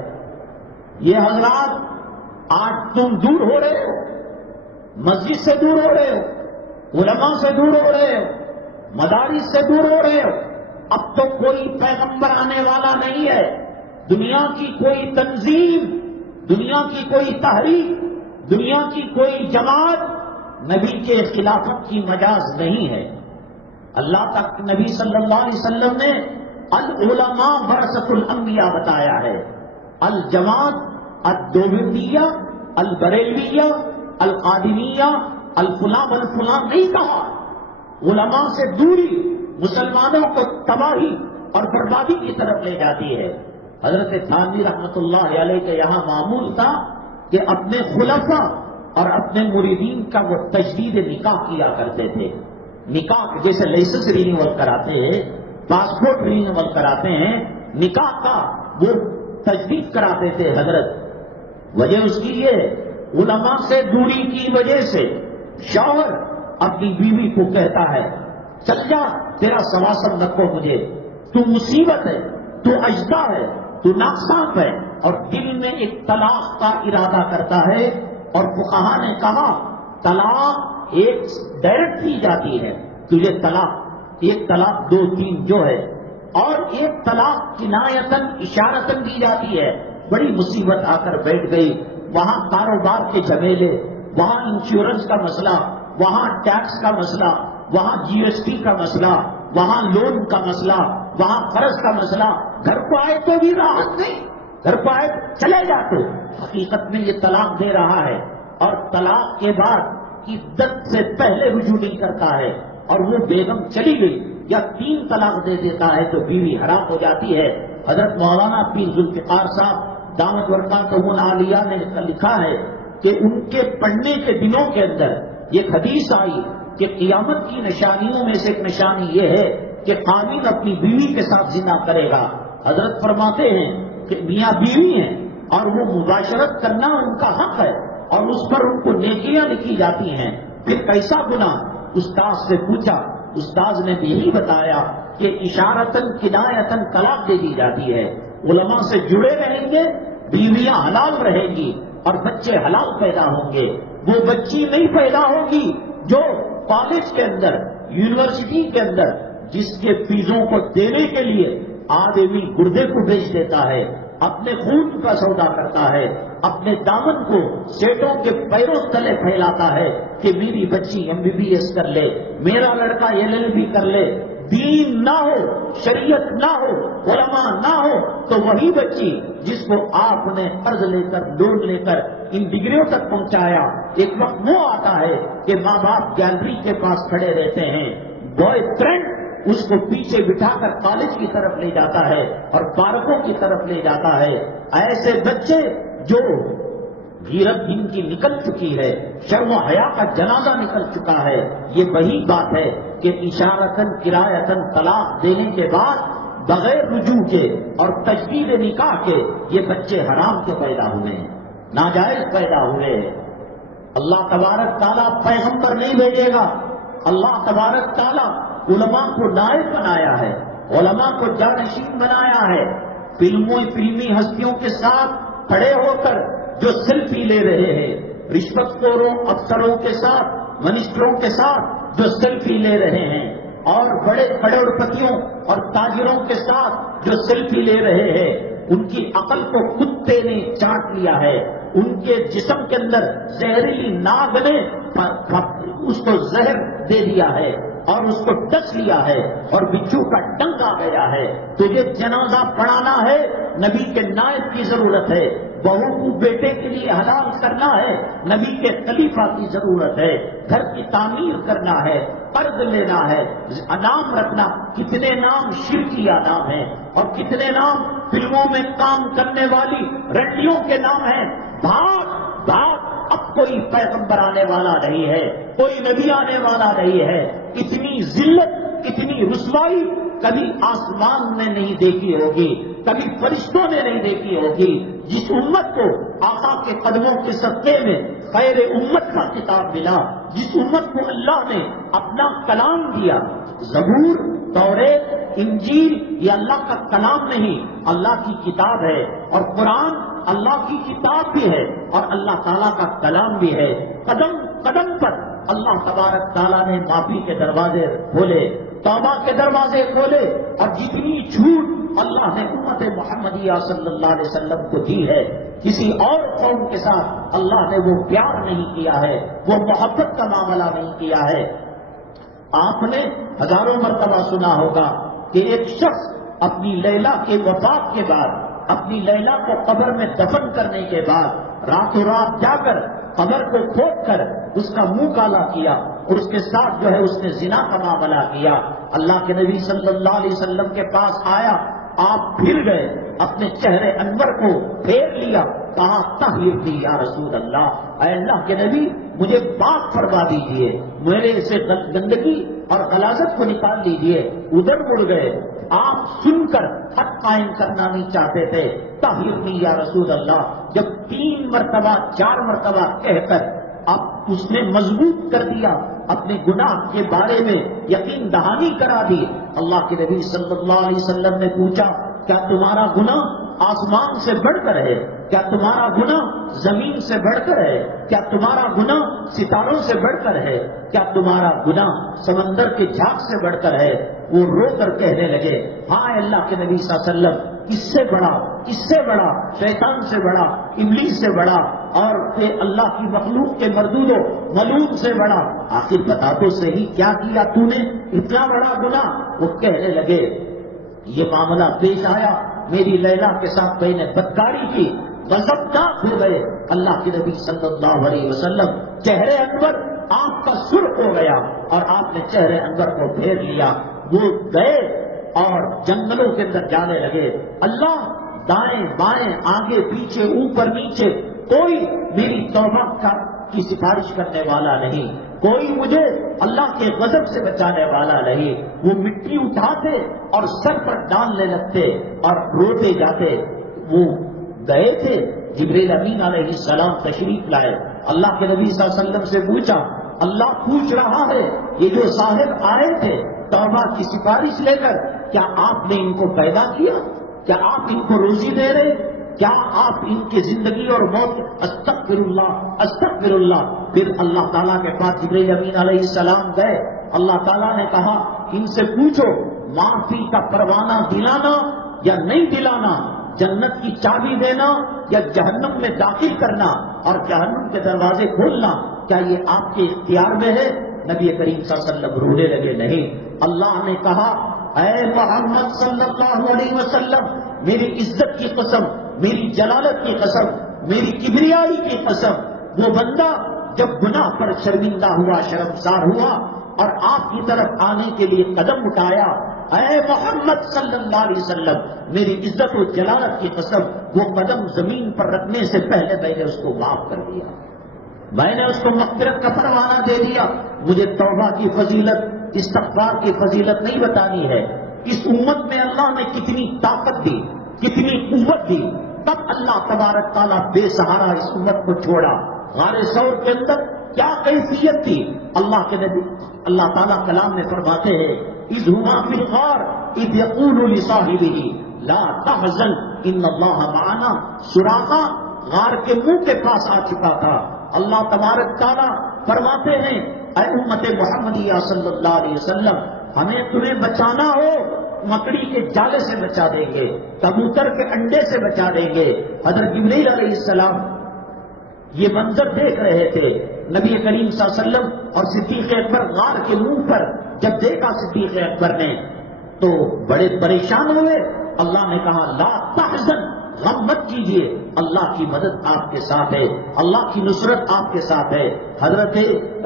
یہ حضرات آج تم دور ہو رہے ہو، مسجد سے دور ہو رہے ہو، علماء سے دور ہو رہے ہو، مدارس سے دور ہو رہے ہو، اب تو کوئی پیغمبر آنے والا نہیں ہے، دنیا کی کوئی تنظیم، دنیا کی کوئی تحریک، دنیا کی کوئی جماعت نبی کے خلافت کی مجاز نہیں ہے۔ اللہ تک نبی صلی اللہ علیہ وسلم نے العلماء ورثۃ الانبیاء بتایا ہے۔ الجماعت الدوبندیہ، البریلویہ، القادمیہ، الفلاں والفلاں نہیں کہا۔ علماء سے دوری مسلمانوں کو تباہی اور بربادی کی طرف لے جاتی ہے۔ حضرت تھانوی رحمۃ اللہ علیہ کے یہاں معمول تھا کہ اپنے خلفاء اور اپنے مریدین کا وہ تجدید نکاح کیا کرتے تھے۔ نکاح جیسے لائسنس رینیول کراتے ہیں، پاسپورٹ رینیول کراتے ہیں، نکاح کا وہ تجدید کراتے تھے حضرت۔ وجہ اس کی یہ علماء سے دوری کی وجہ سے شوہر اپنی بیوی کو کہتا ہے چل جا، تیرا سواسن رکھو مجھے، تو مصیبت ہے، تو اجزا ہے، تو ناقصاف ہے، اور دل میں ایک طلاق کا ارادہ کرتا ہے۔ اور فقہا نے کہا طلاق ایک ڈائریکٹ دی جاتی ہے، تجھے طلاق، ایک طلاق 2 3 جو ہے، اور ایک طلاق کنایتاً اشارتاً دی جاتی ہے۔ بڑی مصیبت آ کر بیٹھ گئی، وہاں کاروبار کے جھمیلے، وہاں انشورنس کا مسئلہ، وہاں ٹیکس کا مسئلہ، وہاں جی ایس ٹی کا مسئلہ، وہاں لون کا مسئلہ، وہاں قرض کا مسئلہ۔ گھر کو آئے تو بھی راحت نہیں، گھر کو آئے چلے جاتے، حقیقت میں یہ طلاق دے رہا ہے، اور طلاق کے بعد عدت سے پہلے رجوع نہیں کرتا ہے، اور وہ بیگم چلی گئی یا 3 طلاق دے دیتا ہے تو بیوی حرام ہو جاتی ہے۔ حضرت مولانا پیر ذوالفقار صاحب دامت برکاتہم عالیہ نے لکھا ہے کہ ان کے پڑھنے کے دنوں کے اندر یہ حدیث آئی کہ قیامت کی نشانیوں میں سے ایک نشانی یہ ہے کہ قابیل اپنی بیوی کے ساتھ زنا کرے گا. حضرت فرماتے ہیں کہ میاں بیوی ہیں اور وہ مباشرت کرنا ان کا حق ہے اور اس پر ان کو نیکیاں لکھی جاتی ہیں، پھر کیسا گناہ؟ استاد سے پوچھا، استاد نے یہی بتایا کہ اشارتاً کنایتاً طلاق دے دی جاتی ہے. علماء سے جڑے رہیں گے، بیویاں حلال رہیں گی اور بچے حلال پیدا ہوں گے. وہ بچی نہیں پیدا ہوگی جو کالج کے اندر، یونیورسٹی کے اندر جس کے فیسوں کو دینے کے لیے آدمی گردے کو بیچ دیتا ہے، اپنے خون کا سودا کرتا ہے، اپنے دامن کو سیٹوں کے پیروں تلے پھیلاتا ہے کہ میری بچی MBBS کر لے، میرا لڑکا LLB کر لے. دین نہ ہو، شریعت نہ ہو، علماء نہ ہو تو وہی بچی جس کو آپ نے قرض لے کر، لون لے کر ان ڈگریوں تک پہنچایا، ایک وقت وہ آتا ہے کہ ماں باپ گیلری کے پاس کھڑے رہتے ہیں، بوائے فرینڈ اس کو پیچھے بٹھا کر کالج کی طرف لے جاتا ہے اور پارکوں کی طرف لے جاتا ہے. ایسے بچے جو غیرت ان کی نکل چکی ہے، شرم و حیا کا جنازہ نکل چکا ہے، یہ وہی بات ہے کہ اشارتاً کرایتاً طلاق دینے کے بعد بغیر رجوع کے اور تجدید نکاح کے یہ بچے حرام کے پیدا ہوئے ہیں، ناجائز پیدا ہوئے ہیں. اللہ تبارک تعالیٰ پیغمبر نہیں بھیجے گا. اللہ تبارک تعالیٰ علماء کو نائب بنایا ہے، علماء کو جانشین بنایا ہے. فلمی ہستیوں کے ساتھ کھڑے ہو کر جو سیلفی لے رہے ہیں، رشوت خوروں افسروں کے ساتھ، منسٹروں کے ساتھ جو سیلفی لے رہے ہیں، اور بڑے کروڑپتیوں اور تاجروں کے ساتھ جو سیلفی لے رہے ہیں، ان کی عقل کو کتے نے چاٹ لیا ہے. ان کے جسم کے اندر زہریلی ناگ نے اس کو زہر دے دیا ہے اور اس کو ٹچ لیا ہے اور بچھو کا ڈنک آ گیا ہے. تجھے جنازہ پڑھانا ہے، نبی کے نائب کی ضرورت ہے. بہو کو بیٹے کے لیے حلال کرنا ہے، نبی کے خلیفہ کی ضرورت ہے. گھر کی تعمیر کرنا ہے، قرض لینا ہے، نام رکھنا. کتنے نام شرکیہ نام ہیں اور کتنے نام فلموں میں کام کرنے والی رنڈیوں کے نام ہیں. بھاگ بھاگ، اب کوئی پیغمبر آنے والا نہیں ہے، کوئی نبی آنے والا نہیں ہے. اتنی ذلت، اتنی رسوائی کبھی آسمان نے نہیں دیکھی ہوگی، کبھی فرشتوں نے نہیں دیکھی ہوگی. جس امت کو آقا کے قدموں کے صدقے میں خیر امت کا خطاب ملا، جس امت کو اللہ نے اپنا کلام دیا، زبور، توریت، انجیل یہ اللہ کا کلام نہیں، اللہ کی کتاب ہے. اور قرآن اللہ کی کتاب بھی ہے اور اللہ تعالیٰ کا کلام بھی ہے. قدم قدم پر اللہ تبارک تعالیٰ نے معافی کے دروازے کھولے، توبہ کے دروازے کھولے، اور جتنی چھوٹ اللہ نے امت محمدیہ صلی اللہ علیہ وسلم کو دی ہے، کسی اور قوم کے ساتھ اللہ نے وہ پیار نہیں کیا ہے، وہ محبت کا معاملہ نہیں کیا ہے. آپ نے ہزاروں مرتبہ سنا ہوگا کہ ایک شخص اپنی لیلا کے وفات کے بعد، اپنی لیلا کو قبر میں دفن کرنے کے بعد راتوں رات جا کر قبر کو کھود کر اس کا منہ کالا کیا اور اس کے ساتھ جو ہے اس نے زنا کا معاملہ کیا. اللہ کے نبی صلی اللہ علیہ وسلم کے پاس آیا، آپ پھر گئے، اپنے چہرے انور کو پھیر لیا، کہا طہر دی یا رسول اللہ، اے اللہ کے نبی مجھے پاک فرما دیجئے، میرے سے گندگی اور غلاظت کو نکال لیجئے. ادھر مڑ گئے، آپ سن کر حد قائم کرنا نہیں چاہتے تھے، طہرنی یا رسول اللہ. جب 3 مرتبہ 4 مرتبہ کہہ کر اب اس نے مضبوط کر دیا، اپنے گناہ کے بارے میں یقین دہانی کرا دی. اللہ کے نبی صلی اللہ علیہ وسلم نے پوچھا کیا تمہارا گناہ آسمان سے بڑھ کر ہے؟ کیا تمہارا گناہ زمین سے بڑھ کر ہے؟ کیا تمہارا گناہ ستاروں سے بڑھ کر ہے؟ کیا تمہارا گناہ سمندر کے جھاگ سے بڑھ کر ہے؟ وہ رو کر کہنے لگے ہاں اللہ کے نبی صلی اللہ علیہ وسلم، اس سے بڑا، اس سے بڑا، شیطان سے بڑا، ابلیس سے بڑا، اور اللہ کی مخلوق کے مردود و ملعون سے بڑا. آخر بتا تو صحیح کیا کیا تو نے اتنا بڑا گناہ؟ وہ کہنے لگے یہ معاملہ پیش آیا، میری لیلا کے ساتھ میں نے بدکاری کی، غضبناک ہو گئے. اللہ کے نبی صلی اللہ علیہ وسلم چہرے انور آپ کا سرخ ہو گیا اور آپ نے چہرے انور کو پھیر لیا. وہ گئے اور جنگلوں کے اندر جانے لگے، اللہ دائیں بائیں آگے پیچھے اوپر نیچے کوئی میری توبہ کی سفارش کرنے والا نہیں، کوئی مجھے اللہ کے غضب سے بچانے والا نہیں۔ وہ مٹی اٹھاتے اور سر پر ڈالنے لگتے اور روتے جاتے۔ وہ گئے تھے، جبریل امین علیہ السلام تشریف لائے، اللہ کے نبی صلی اللہ علیہ وسلم سے پوچھا، اللہ پوچھ رہا ہے یہ جو صاحب آئے تھے توبہ کی سفارش لے کر، کیا آپ نے ان کو پیدا کیا؟ کیا آپ ان کو روزی دے رہے؟ کیا آپ ان کی زندگی اور موت؟ استغفر اللہ استغفر اللہ۔ پھر اللہ تعالیٰ کے پاس جبریل امین علیہ السلام گئے، اللہ تعالیٰ نے کہا ان سے پوچھو معافی کا پروانہ دلانا یا نہیں دلانا، جنت کی چابی دینا یا جہنم میں داخل کرنا اور جہنم کے دروازے کھولنا، کیا یہ آپ کے اختیار میں ہے؟ نبی کریم صلی اللہ علیہ وسلم رونے لگے، نہیں۔ اللہ نے کہا اے محمد صلی اللہ علیہ وسلم، میری عزت کی قسم، میری جلالت کی قسم، میری کبریائی کی قسم، وہ بندہ جب گناہ پر شرمندہ ہوا، شرمسار ہوا اور آپ کی طرف آنے کے لیے قدم اٹھایا، اے محمد صلی اللہ علیہ وسلم، میری عزت و جلالت کی قسم، وہ قدم زمین پر رکھنے سے پہلے میں نے اس کو معاف کر دیا، میں نے اس کو مغفرت کا پروانہ دے دیا۔ مجھے توبہ کی فضیلت، استغفار کی فضیلت نہیں بتانی ہے۔ اس امت میں اللہ نے کتنی طاقت دی، کتنی قوت دی، تب اللہ تبارک تعالیٰ بے سہارا اس امت کو چھوڑا۔ غار ثور کے اندر کیا کیفیت تھی؟ اللہ کے نبی اللہ تعالیٰ کلام میں فرماتے ہیں اذ ہما فی الغار اذ یقول لصاحبہ لا تحزن ان اللہ معنا۔ سراقہ غار کے منہ کے پاس آ چکا تھا۔ اللہ تبارک تعالیٰ فرماتے ہیں اے امت محمدیہ صلی اللہ علیہ وسلم، ہمیں تمہیں بچانا ہو مکڑی کے جالے سے بچا دیں گے، کبوتر کے انڈے سے بچا دیں گے۔ حضرت جبریل علیہ السلام یہ منظر دیکھ رہے تھے، نبی کریم صلی اللہ علیہ وسلم اور صدیق اکبر غار کے منہ پر جب دیکھا صدیق اکبر نے تو بڑے پریشان ہوئے۔ اللہ نے کہا لا تحزن، غم مت کیجیے، اللہ کی مدد آپ کے ساتھ ہے، اللہ کی نصرت آپ کے ساتھ ہے۔ حضرت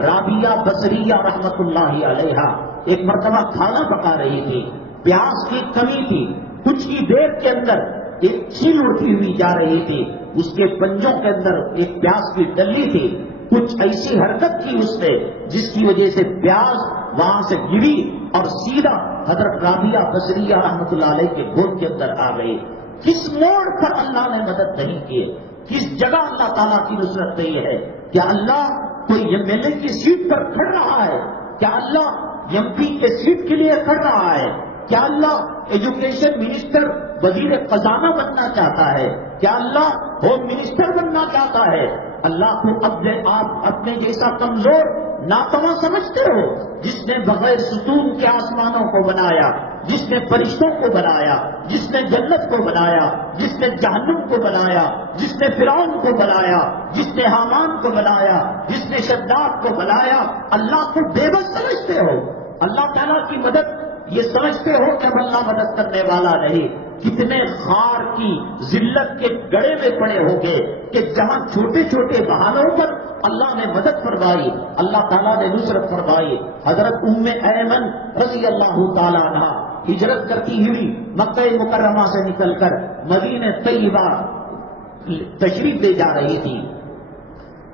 رابعہ بصریہ رحمت اللہ علیہا ایک مرتبہ کھانا پکا رہی تھی، پیاس کی کمی تھی، کچھ ہی دیر کے اندر ایک چیل اڑتی ہوئی جا رہی تھی، اس کے پنجوں کے اندر ایک پیاس کی ڈلی تھی، کچھ ایسی حرکت کی اس نے جس کی وجہ سے پیاس وہاں سے گری اور سیدھا حضرت رابعہ بصریہ رحمت اللہ علیہ کے گود کے اندر آ گئی۔ کس موڑ پر اللہ نے مدد نہیں کی، کس جگہ اللہ تعالیٰ کی نصرت نہیں ہے؟ کیا اللہ کوئی ایم ایل اے کی سیٹ پر کھڑ رہا ہے؟ کیا اللہ ایم پی کے سیٹ کے لیے کھڑ رہا ہے؟ کیا اللہ ایجوکیشن منسٹر وزیر خزانہ بننا چاہتا ہے؟ کیا اللہ ہوم منسٹر بننا چاہتا ہے؟ اللہ کو آپ اپنے جیسا کمزور ناتواں سمجھتے ہو؟ جس نے بغیر ستون کے آسمانوں کو بنایا، جس نے فرشتوں کو بنایا، جس نے جنت کو بنایا، جس نے جہنم کو بنایا، جس نے فرعون کو بنایا، جس نے حامان کو بنایا، جس نے شداد کو بنایا، اللہ کو بے بس سمجھتے ہو؟ اللہ تعالیٰ کی مدد یہ سمجھتے ہو کہ اب اللہ مدد کرنے والا نہیں؟ کتنے خار کی ذلت کے گڑے میں پڑے ہو گئے کہ جہاں چھوٹے چھوٹے بہانوں پر اللہ نے مدد فرمائی، اللہ تعالیٰ نے نصرت فرمائی۔ حضرت ام ایمن رضی اللہ تعالیٰ عنہ ہجرت کرتی ہوئی مکہ مکرمہ سے نکل کر مدینہ طیبہ تشریف لے جا رہی تھی۔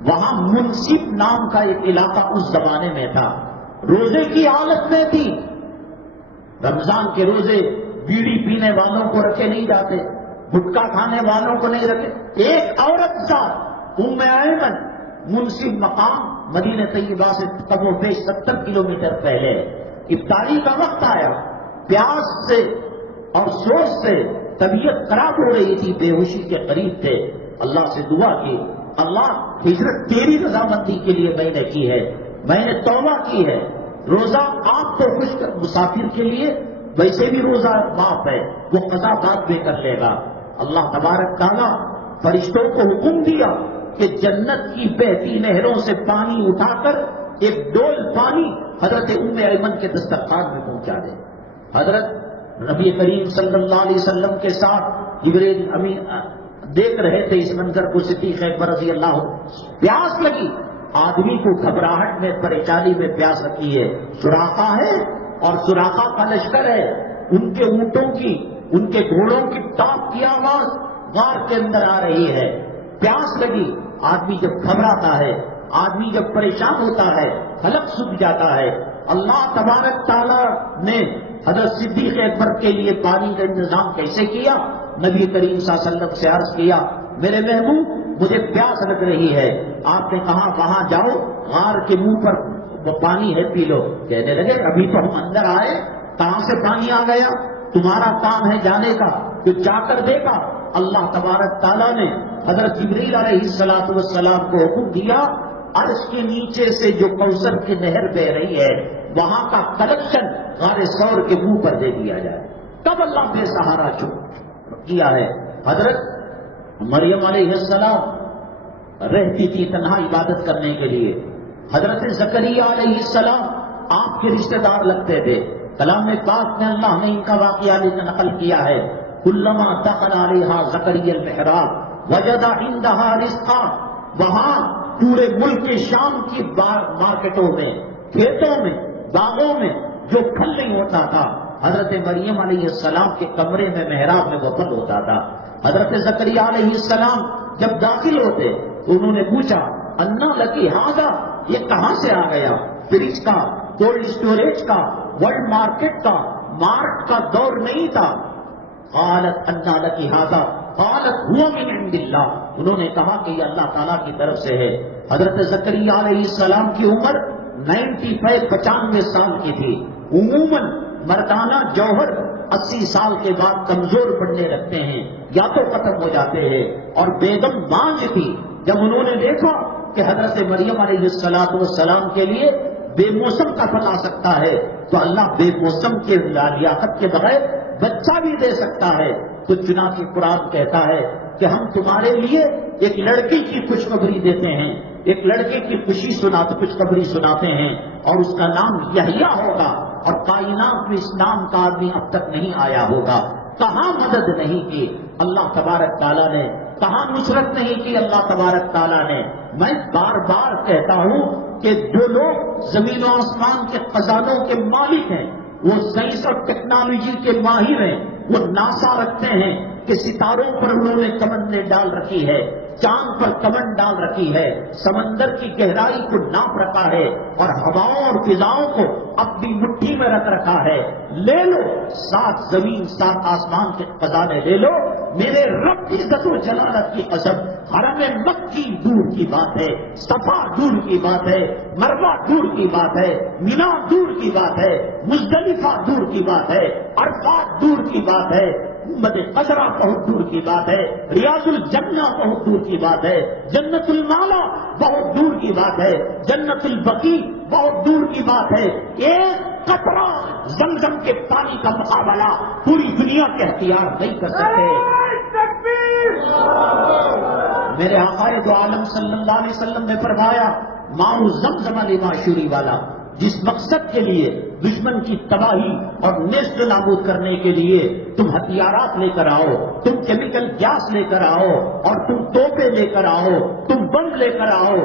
وہاں منصف نام کا ایک علاقہ اس زمانے میں تھا، روزے کی حالت میں تھی۔ رمضان کے روزے بیڑی پینے والوں کو رکھے نہیں جاتے، گٹکا کھانے والوں کو نہیں رکھے۔ ایک عورت ذات ام ایمن منصف مقام مدینہ طیبہ سے کم و بیش 70 کلومیٹر پہلے، افطاری کا وقت آیا، پیاس سے اور سوچ سے طبیعت خراب ہو رہی تھی، بے ہوشی کے قریب تھے۔ اللہ سے دعا کی، اللہ ہجرت تیری رضامندی کے لیے میں نے کی ہے، میں نے توبہ کی ہے۔ روزہ آپ کو خوش کر مسافر کے لیے ویسے بھی روزہ معاف ہے، وہ قضا بعد میں کر لے گا۔ اللہ تبارک تعالیٰ فرشتوں کو حکم دیا کہ جنت کی بہتی نہروں سے پانی اٹھا کر ایک ڈول پانی حضرت ام ایمن کے دسترخوان میں پہنچا دے۔ حضرت نبی کریم صلی اللہ علیہ وسلم کے ساتھ جبریل امین دیکھ رہے تھے اس منظر کو، صدیق اکبر رضی اللہ عنہ۔ پیاس لگی، آدمی کو گھبراہٹ میں پریشانی میں پیاس لگی ہے، سراقہ ہے اور سراقہ کا لشکر ہے، ان کے اونٹوں کی ان کے گھوڑوں کی ٹاپ کی آواز غار کے اندر آ رہی ہے. پیاس لگی. آدمی جب گھبراتا ہے، آدمی جب پریشان ہوتا ہے، حلق سوکھ جاتا ہے. اللہ تبارک تعالیٰ نے حضرت صدیق اکبر کے لیے پانی کا انتظام کیسے کیا؟ نبی کریم صلی اللہ علیہ وسلم سے عرض کیا، میرے محبوب مجھے پیاس لگ رہی ہے. آپ نے کہا وہاں جاؤ، غار کے منہ پر پانی ہے، پی لو. کہنے لگے ابھی تو ہم اندر آئے، کہاں سے پانی آ گیا؟ تمہارا کام ہے جانے کا، تو جا کر دیکھا. اللہ تبارک تعالیٰ نے حضرت جبریل علیہ السلام کو حکم دیا، عرش کے نیچے سے جو کوثر کی نہر بہ رہی ہے وہاں کا کلیکشن غار ثور کے منہ پر دے دیا جائے. تب اللہ بے سہارا کیا ہے. حضرت مریم علیہ السلام رہتی تھی تنہا عبادت کرنے کے لیے. حضرت زکریا علیہ السلام آپ کے رشتہ دار لگتے تھے. کلام پاک میں اللہ نے ان کا واقعہ نقل کیا ہے، کلما دخل علیہا زکریا المحراب وجد عندہا رزقا. وہاں پورے ملک کے شام کی مارکیٹوں میں، کھیتوں میں، باغوں میں جو پھل نہیں ہوتا تھا، حضرت مریم علیہ السلام کے کمرے میں محراب میں وہ پھل ہوتا تھا. حضرت زکریا علیہ السلام جب داخل ہوتے تو انہوں نے پوچھا، انا لکی ھذا، یہ کہاں سے آ گیا؟ فریج کا، کولڈ اسٹوریج کا، ورلڈ مارکیٹ کا، مارٹ کا دور نہیں تھا. قالت انا لکی ھذا قالت هو من عند اللہ. انہوں نے کہا کہ یہ اللہ تعالیٰ کی طرف سے ہے. حضرت زکریا علیہ السلام کی عمر 95 سال کی تھی. عموماً مردانہ جوہر 80 سال کے بعد کمزور پڑنے لگتے ہیں یا تو ختم ہو جاتے ہیں. اور بیگم مانج تھی. جب انہوں نے دیکھا کہ حضرت مریم علیہ السلام کے لیے بے موسم کا پھل آ سکتا ہے تو اللہ بے موسم کے لیاقت کے بغیر بچہ بھی دے سکتا ہے، تو چنانچہ قرآن کہتا ہے کہ ہم تمہارے لیے ایک لڑکی کی خوشخبری دیتے ہیں، ایک لڑکے کی خوشخبری سناتے ہیں، اور اس کا نام یحییٰ ہوگا. اور کائنات میں اس نام کا آدمی اب تک نہیں آیا ہوگا. کہاں مدد نہیں کی اللہ تبارک تعالیٰ نے، کہاں نصرت نہیں کی اللہ تبارک تعالیٰ نے. میں بار بار کہتا ہوں کہ جو لوگ زمین و آسمان کے خزانوں کے مالک ہیں، وہ سائنس اور ٹیکنالوجی کے ماہر ہیں، وہ ناسا رکھتے ہیں کہ ستاروں پر انہوں نے کمندیں ڈال رکھی ہے، چاند پر کمند ڈال رکھی ہے، سمندر کی گہرائی کو ناپ رکھا ہے، اور ہواؤں اور فضاؤں کو اپنی مٹھی میں رکھ رکھا ہے. لے لو 7 زمین 7 آسمان کے خزانے لے لو. میرے رب کی عزت و جلالت کی قسم، حرم مکی دور کی بات ہے، صفا دور کی بات ہے، مروہ دور کی بات ہے، مینا دور کی بات ہے، مزدلفہ دور کی بات ہے، عرفات دور کی بات ہے، قدرہ بہت دور کی بات ہے، ریاض الجنہ بہت دور کی بات ہے، جنت المالا بہت دور کی بات ہے، جنت البقیع بہت دور کی بات ہے. ایک قطرہ زمزم کے پانی کا مقابلہ پوری دنیا کے ہتھیار نہیں کر سکتے. میرے آقا دو عالم صلی اللہ علیہ وسلم نے فرمایا، ماء زمزم لما شوری والا، جس مقصد کے لیے دشمن کی تباہی اور نیست نابود کرنے کے لیے تم ہتھیارات لے کر آؤ، تم کیمیکل گیس لے کر آؤ، اور تم توپے لے کر آؤ، تم بم لے کر آؤ،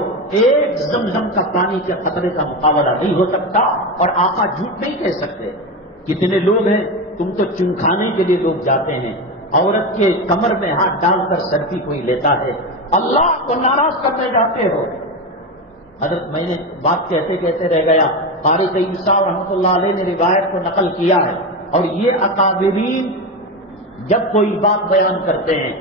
ایک زمزم کا پانی کے خطرے کا مقابلہ نہیں ہو سکتا. اور آقا جھوٹ نہیں کہہ سکتے. کتنے لوگ ہیں، تم تو چمکھانے کے لیے لوگ جاتے ہیں، عورت کے کمر میں ہاتھ ڈال کر سلفی کوئی لیتا ہے، اللہ کو ناراض کرنے جاتے ہو. حضرت میں نے بات کہتے کہتے رہ گیا. قاری سید صاحب رحمۃ اللہ علیہ نے روایت کو نقل کیا ہے، اور یہ اکابرین جب کوئی بات بیان کرتے ہیں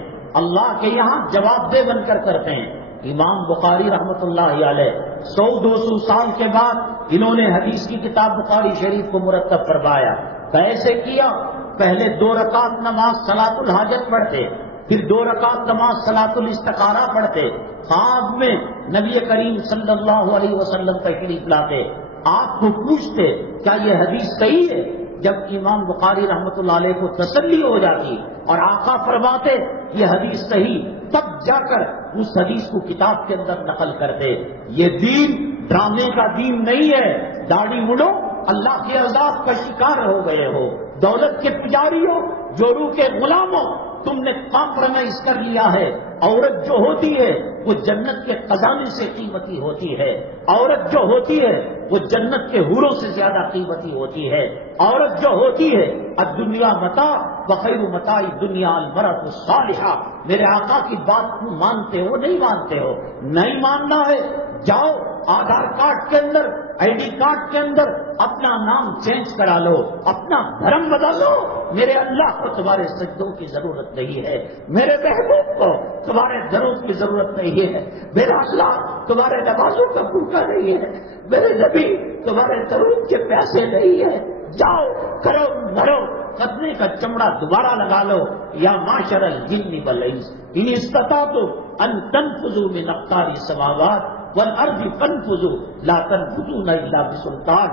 اللہ کے یہاں جواب دہ بن کر کرتے ہیں. امام بخاری رحمۃ اللہ علیہ 100-200 سال کے بعد انہوں نے حدیث کی کتاب بخاری شریف کو مرتب فرمایا. کیسے کیا؟ پہلے 2 رکعت نماز صلاۃ الحاجت پڑھتے، پھر 2 رکعت نماز صلاۃ الاستخارہ پڑھتے، خواب میں نبی کریم صلی اللہ علیہ وسلم تشریف لاتے، آپ کو پوچھتے کیا یہ حدیث صحیح ہے؟ جب امام بخاری رحمۃ اللہ علیہ کو تسلی ہو جاتی اور آقا فرماتے یہ حدیث صحیح، تب جا کر اس حدیث کو کتاب کے اندر نقل کرتے. یہ دین ڈرامے کا دین نہیں ہے. داڑھی مڑو، اللہ کے عذاب کا شکار ہو گئے ہو، دولت کے پجاری ہو، جورو کے غلام ہو، تم نے کمپرومائز کر لیا ہے. عورت جو ہوتی ہے وہ جنت کے خزانے سے قیمتی ہوتی ہے. عورت جو ہوتی ہے وہ جنت کے حوروں سے زیادہ قیمتی ہوتی ہے. عورت جو ہوتی ہے الدنیا متاع وخیر متاع الدنیا المرأۃ الصالحہ. میرے آقا کی بات کو مانتے ہو نہیں مانتے ہو؟ نہیں ماننا ہے جاؤ آدھار کارڈ کے اندر آئی ڈی کارڈ کے اندر اپنا نام چینج کرا لو، اپنا دھرم بدل لو. میرے اللہ کو تمہارے سجدوں کی ضرورت نہیں ہے، میرے محبوب کو تمہارے درود کی ضرورت نہیں ہے، میرا اللہ تمہارے نمازوں کا بھوکا نہیں ہے، میرے نبی تمہارے درود کے پیاسے نہیں ہے. جاؤ کرو مرو، قدمے کا چمڑا دوبارہ لگا لو. یا معشر الجن والانس ان استطعتم ان تنفذوا من اقطار السماوات والارض فانفذوا لا تنفذون الا بسلطان.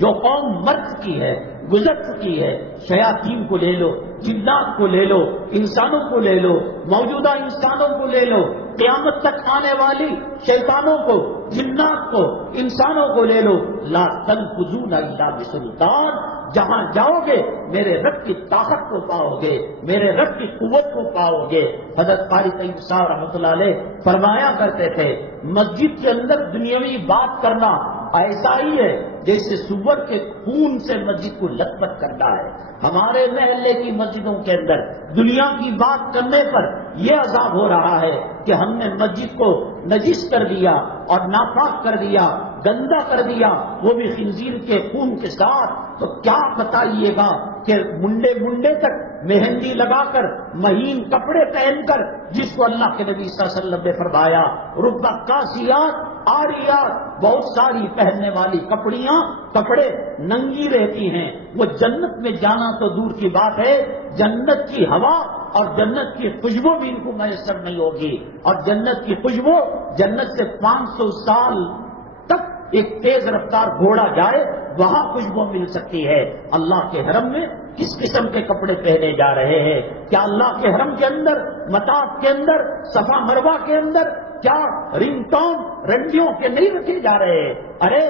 جو قوم مر چکی ہے، گزر چکی ہے، شیاطین کو لے لو، جنات کو لے لو، انسانوں کو لے لو، موجودہ انسانوں کو لے لو، قیامت تک آنے والی شیطانوں کو، جنات کو، انسانوں کو لے لو. لا تنفذون الا بسلطان. جہاں جاؤ گے میرے رب کی طاقت کو پاؤ گے، میرے رب کی قوت کو پاؤ گے. حضرت قاری طیب صاحب رحمۃ اللہ علیہ فرمایا کرتے تھے مسجد کے اندر دنیاوی بات کرنا ایسا ہی ہے جیسے سور کے خون سے مسجد کو لت پت کرنا ہے. ہمارے محلے کی مسجدوں کے اندر دنیا کی بات کرنے پر یہ عذاب ہو رہا ہے کہ ہم نے مسجد کو نجس کر دیا اور ناپاک کر دیا، گندا کر دیا، وہ بھی خنزیر کے خون کے ساتھ. تو کیا بتائیے گا کہ منڈے تک مہندی لگا کر، مہین کپڑے پہن کر، جس کو اللہ کے نبی صلی اللہ علیہ وسلم نے فرمایا ربع کاسیات آریات، بہت ساری پہننے والی کپڑے ننگی رہتی ہیں. وہ جنت میں جانا تو دور کی بات ہے، جنت کی ہوا اور جنت کی خوشبو بھی ان کو میسر نہیں ہوگی. اور جنت کی خوشبو، جنت سے 500 سال تک ایک تیز رفتار گھوڑا جائے وہاں خوشبو مل سکتی ہے. اللہ کے حرم میں کس قسم کے کپڑے پہنے جا رہے ہیں؟ کیا اللہ کے حرم کے اندر، مطاف کے اندر، صفا مروہ کے اندر کیا رنگ ٹون رنڈیوں کے نہیں رکھے جا رہے ہیں؟ ارے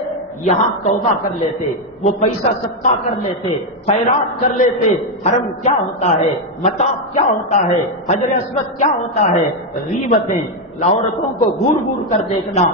یہاں توبہ کر لیتے، وہ پیسہ صدقہ کر لیتے، خیرات کر لیتے. حرم کیا ہوتا ہے، مطاف کیا ہوتا ہے، حجر اسود کیا ہوتا ہے؟ غیبتیں، عورتوں کو گور گور کر دیکھنا،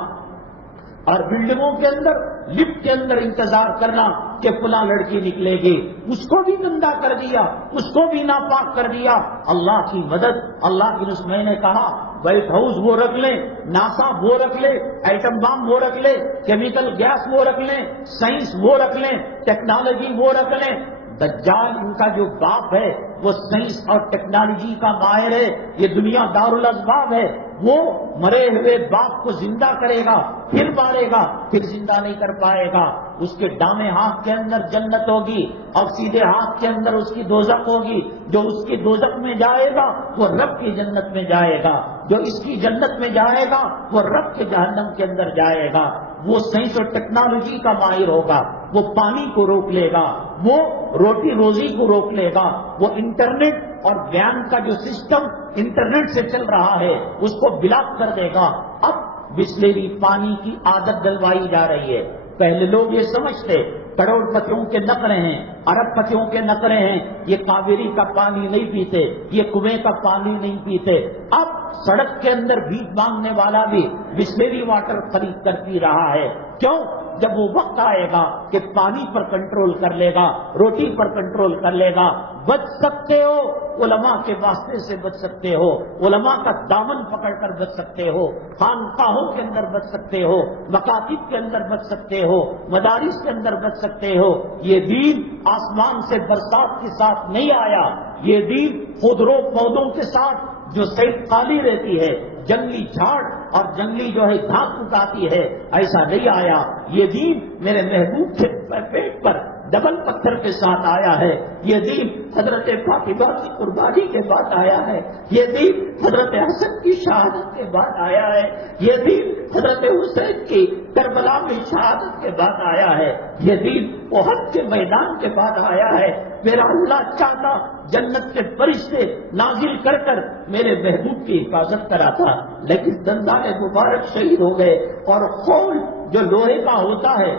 اور بلڈنگوں کے اندر لفٹ کے اندر انتظار کرنا کہ فلاں لڑکی نکلے گی. اس کو بھی گندا کر دیا، اس کو بھی ناپاک کر دیا. اللہ کی مدد، اللہ کی میں نے کہا وائٹ ہاؤس وہ رکھ لیں، ناسا وہ رکھ لے، ایٹم بام وہ رکھ لے، کیمیکل گیس وہ رکھ لیں، سائنس وہ رکھ لیں، ٹیکنالوجی وہ رکھ لیں. دجال ان کا جو باپ ہے وہ سائنس اور ٹیکنالوجی کا ماہر ہے. یہ دنیا دارالاسباب ہے. وہ مرے ہوئے باپ کو زندہ کرے گا، پھر مارے گا، پھر زندہ نہیں کر پائے گا. اس کے دامے ہاتھ کے اندر جنت ہوگی اور سیدھے ہاتھ کے اندر اس کی دوزخ ہوگی. جو اس کی دوزخ میں جائے گا وہ رب کی جنت میں جائے گا، جو اس کی جنت میں جائے گا وہ رب کے جہنم کے اندر جائے گا. وہ سائنس اور ٹیکنالوجی کا ماہر ہوگا، وہ پانی کو روک لے گا، وہ روٹی روزی کو روک لے گا، وہ انٹرنیٹ اور بیان کا جو سسٹم انٹرنیٹ سے چل رہا ہے اس کو بلاک کر دے گا. اب بسلیری پانی کی عادت ڈلوائی جا رہی ہے. پہلے لوگ یہ سمجھتے کروڑ پتیوں کے نقرے ہیں، ارب پتیوں کے نقرے ہیں، یہ کاویری کا پانی نہیں پیتے، یہ کنویں کا پانی نہیں پیتے. اب سڑک کے اندر بھیک مانگنے والا بھی بسلیری واٹر خرید کر پی رہا ہے. کیوں؟ جب وہ وقت آئے گا کہ پانی پر کنٹرول کر لے گا، روٹی پر کنٹرول کر لے گا. بچ سکتے ہو، علماء کے واسطے سے بچ سکتے ہو، علماء کا دامن پکڑ کر بچ سکتے ہو، خانقاہوں کے اندر بچ سکتے ہو، مکاتب کے اندر بچ سکتے ہو، مدارس کے اندر بچ سکتے ہو. یہ دین آسمان سے برسات کے ساتھ نہیں آیا. یہ دین خودرو پودوں کے ساتھ جو صحیح خالی رہتی ہے، جنگلی جھاڑ اور جنگلی جو ہے گھاس اگاتی ہے، ایسا نہیں آیا. یہ دین میرے محبوب کے پیٹ پر ڈبل پتھر کے ساتھ آیا ہے. یہ دین حضرت فاطمہ کی قربانی کے بعد آیا ہے. یہ دین حضرت حسن کی شہادت کے بعد آیا ہے. یہ دین حضرت حسین کی کربلا میں شہادت کے بعد آیا ہے. یہ دین احد کے میدان کے بعد آیا ہے. میرا اللہ چاہتا جنت کے فرشتے نازل کر کر میرے محبوب کی حفاظت کراتا، لیکن دندان مبارک شہید ہو گئے. اور خون جو لوہے کا ہوتا ہے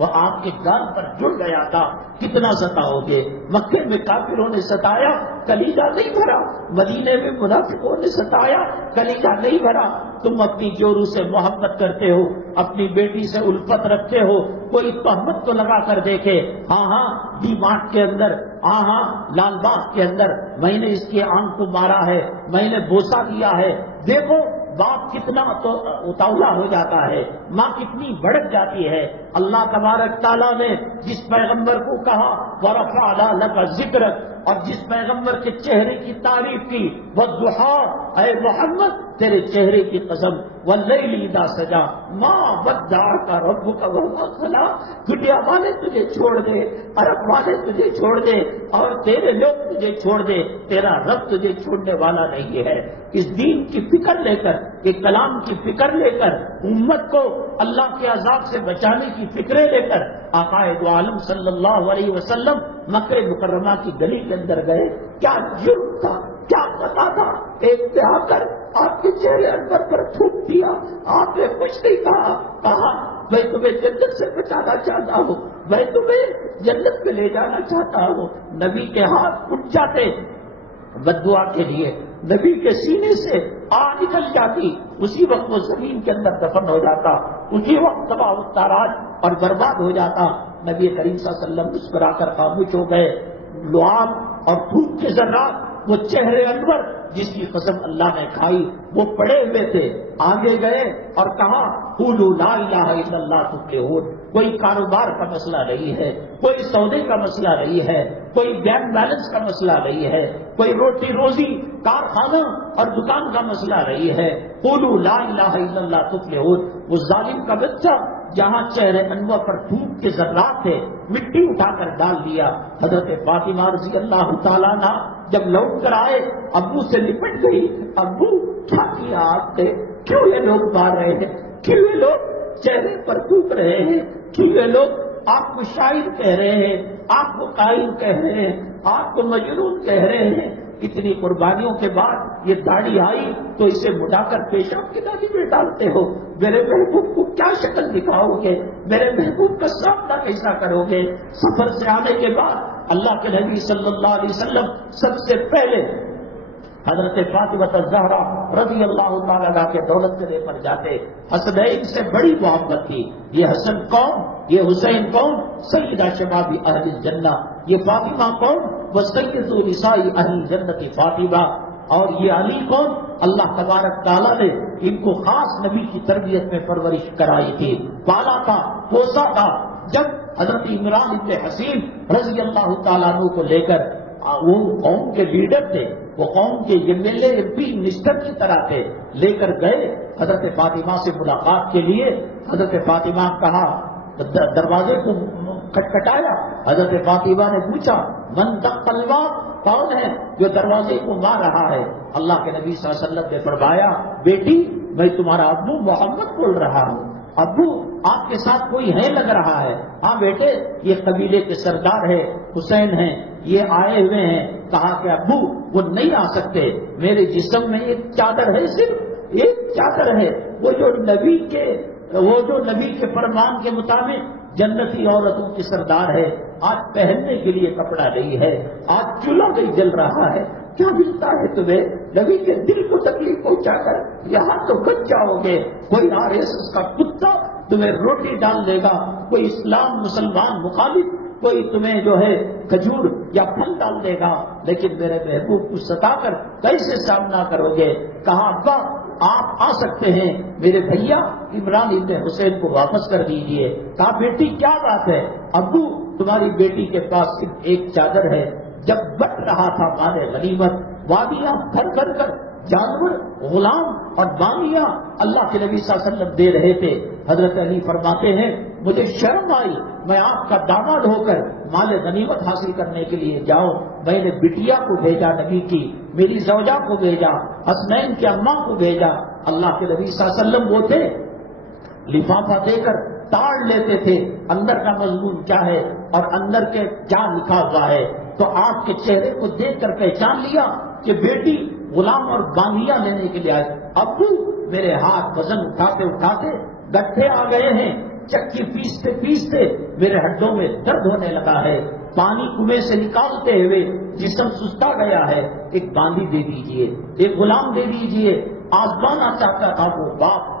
وہ آپ کے گال پر جڑ گیا تھا، کتنا ستاؤ گے؟ مکے میں کافروں نے ستایا، کلیجہ نہیں بھرا، مدینے میں منافقوں نے ستایا، کلیجہ نہیں بھرا۔ تم اپنی جورو سے محبت کرتے ہو، اپنی بیٹی سے الفت رکھتے ہو، کوئی تہمت تو لگا کر دیکھے، ہاں ڈی مارٹ کے اندر، ہاں لال باغ کے اندر میں نے اس کی آنکھ کو مارا ہے، میں نے بوسا دیا ہے، دیکھو باپ کتنا تو اتاولا ہو جاتا ہے، ماں کتنی بڑک جاتی ہے۔ اللہ تبارک تعالیٰ نے جس پیغمبر کو کہا وَرَفَعْنَا لَكَ ذِكْرَكَ، اور جس پیغمبر کے چہرے کی تعریف کی وَالضُّحَىٰ، اے محمد تیرے چہرے کی قسم، وَاللَّيْلِ إِذَا سَجَىٰ مَا وَدَّعَكَ رَبُّكَ وَمَا قَلَىٰ، دنیا والے تجھے چھوڑ دے، عرب والے تجھے چھوڑ دے، اور تیرے لوگ تجھے چھوڑ دے، تیرا رب تجھے چھوڑنے والا نہیں ہے۔ اس دین کی فکر لے کر، ایک کلام کی فکر لے کر، امت کو اللہ کے عذاب سے بچانے کی فکریں لے کر آقا دو عالم صلی اللہ علیہ وسلم مکہ مکرمہ کی گلی کے اندر گئے۔ کیا جرم تھا، کیا خطا تھا؟ ایک پہ آ کر آپ کے چہرے انور پر تھوک دیا، آپ نے کچھ نہیں کہا میں تمہیں جنت سے بچانا چاہتا ہوں، میں تمہیں جنت میں لے جانا چاہتا ہوں۔ نبی کے ہاتھ اٹھ جاتے بددعا کے لیے، نبی کے سینے سے آگ نکل جاتی، اسی وقت وہ زمین کے اندر دفن ہو جاتا، اسی وقت تباہ و تاراج اور برباد ہو جاتا۔ نبی کریم صلی اللہ علیہ وسلم مسکرا کر خاموش ہو گئے۔ لعاب اور دھوپ کے ذرات، وہ چہرے انور جس کی قسم اللہ نے کھائی، وہ پڑے ہوئے تھے۔ آگے گئے اور کہا قولوا لا الہ الا اللہ تفلحون۔ کوئی کاروبار کا مسئلہ نہیں ہے، کوئی سودے کا مسئلہ نہیں ہے، کوئی بینک بیلنس کا مسئلہ نہیں ہے، کوئی روٹی روزی کارخانہ اور دکان کا مسئلہ نہیں ہے۔ قولوا لا الہ الا اللہ تفلحون۔ وہ ظالم کا بچہ جہاں چہرے انور پر دھوپ کے ذرات تھے، مٹی اٹھا کر ڈال دیا۔ حضرت فاطمہ رضی اللہ تعالیٰ عنہ جب لوٹ کر آئے، ابو سے لپٹ گئی، ابو کیا کیا آپ نے؟ کیوں یہ لوگ مار رہے ہیں؟ کیوں یہ لوگ چہرے پر تھوک رہے ہیں؟ کیوں یہ لوگ آپ کو شاعر کہہ رہے ہیں، آپ کو قائل کہہ رہے ہیں، آپ کو مجنون کہہ رہے ہیں؟ اتنی قربانیوں کے بعد یہ داڑھی آئی تو اسے مٹا کر پیشاب کی داڑھی میں ڈالتے ہو؟ میرے محبوب کو کیا شکل دکھاؤ گے؟ میرے محبوب کا سامنا کیسا کرو گے؟ سفر سے آنے کے بعد اللہ کے نبی صلی اللہ علیہ وسلم سب سے پہلے حضرت فاطمہ الزہرا رضی اللہ تعالیٰ عنہا کے دولت قلعے پر جاتے۔ حسنین سے بڑی محبت تھی۔ یہ حسن کون؟ یہ حسین کون؟ سیدہ شباب اہل الجنہ۔ یہ فاطمہ کون؟ وہ سید نساء اہل جنت فاطمہ۔ اور یہ علی کون؟ اللہ تبارک تعالیٰ نے ان کو خاص نبی کی تربیت میں پرورش کرائی تھی، پالا تھا، پوسا تھا۔ جب حضرت عمران بن حسین رضی اللہ تعالیٰ عنہ کو لے کر، وہ قوم کے لیڈر تھے، وہ قوم کے M L A M P minister کی طرح تھے، لے کر گئے حضرت فاطمہ سے ملاقات کے لیے۔ حضرت فاطمہ کہا، دروازے کو کھٹکھٹایا، حضرت فاطمہ نے پوچھا من دق الباب، کون ہے جو دروازے کو مار رہا ہے؟ اللہ کے نبی صلی اللہ علیہ وسلم نے فرمایا، بیٹی میں تمہارا ابو محمد بول رہا ہوں، ابو آپ کے ساتھ کوئی ہے لگ رہا ہے۔ ہاں بیٹے یہ قبیلے کے سردار ہے، حسین ہیں، یہ آئے ہوئے ہیں۔ کہا کہ ابو وہ نہیں آ سکتے، میرے جسم میں ایک چادر ہے، صرف ایک چادر ہے، وہ جو نبی کے فرمان کے مطابق جنتی عورتوں کی سردار ہے، آج پہننے کے لیے کپڑا نہیں ہے، آج چولہا نہیں جل رہا ہے، کیا ملتا ہے تمہیں؟ نبی کے دل کو تکلیف پہنچا کر یہاں تو بچ جاؤ گے۔ کوئی RSS کا کتا تمہیں روٹی ڈال دے گا، کوئی اسلام مسلمان مخالف کوئی تمہیں جو ہے کھجور یا پھل ڈال دے گا، لیکن میرے محبوب کو ستا کر کیسے سامنا کرو گے؟ کہا ابا آپ آ سکتے ہیں، میرے بھیا عمران ابن حسین کو واپس کر دیجئے۔ کہا بیٹی کیا بات ہے؟ ابو تمہاری بیٹی کے پاس صرف ایک چادر ہے، جب بٹ رہا تھا مال غنیمت، وادیاں بھر بھر کر جانور، غلام اور بامیاں اللہ کے نبی صلی اللہ علیہ وسلم دے رہے تھے۔ حضرت علی فرماتے ہیں مجھے شرم آئی، میں آپ کا داماد ہو کر مال غنیمت حاصل کرنے کے لیے جاؤں، میں نے بٹیا کو بھیجا نبی کی، میری زوجہ کو بھیجا، حسنین کی اماں کو بھیجا۔ اللہ کے نبی صلی اللہ علیہ وسلم وہ تھے لفافہ دے کر تاڑ لیتے تھے اندر کا مضمون کیا ہے اور اندر کے کیا لکھا ہوا ہے، تو آپ کے چہرے کو دیکھ کر پہچان لیا کہ بیٹی غلام اور بامیاں لینے کے لیے آئے۔ ابو میرے ہاتھ وزن اٹھاتے اٹھاتے گٹھے آ گئے ہیں، چکی پیستے پیستے میرے ہڈوں میں درد ہونے لگا ہے، پانی کنویں سے نکالتے ہوئے جسم سستا گیا ہے، ایک باندی دے دیجئے، ایک غلام دے دیجئے۔ آزمانا چاہتا تھا وہ باپ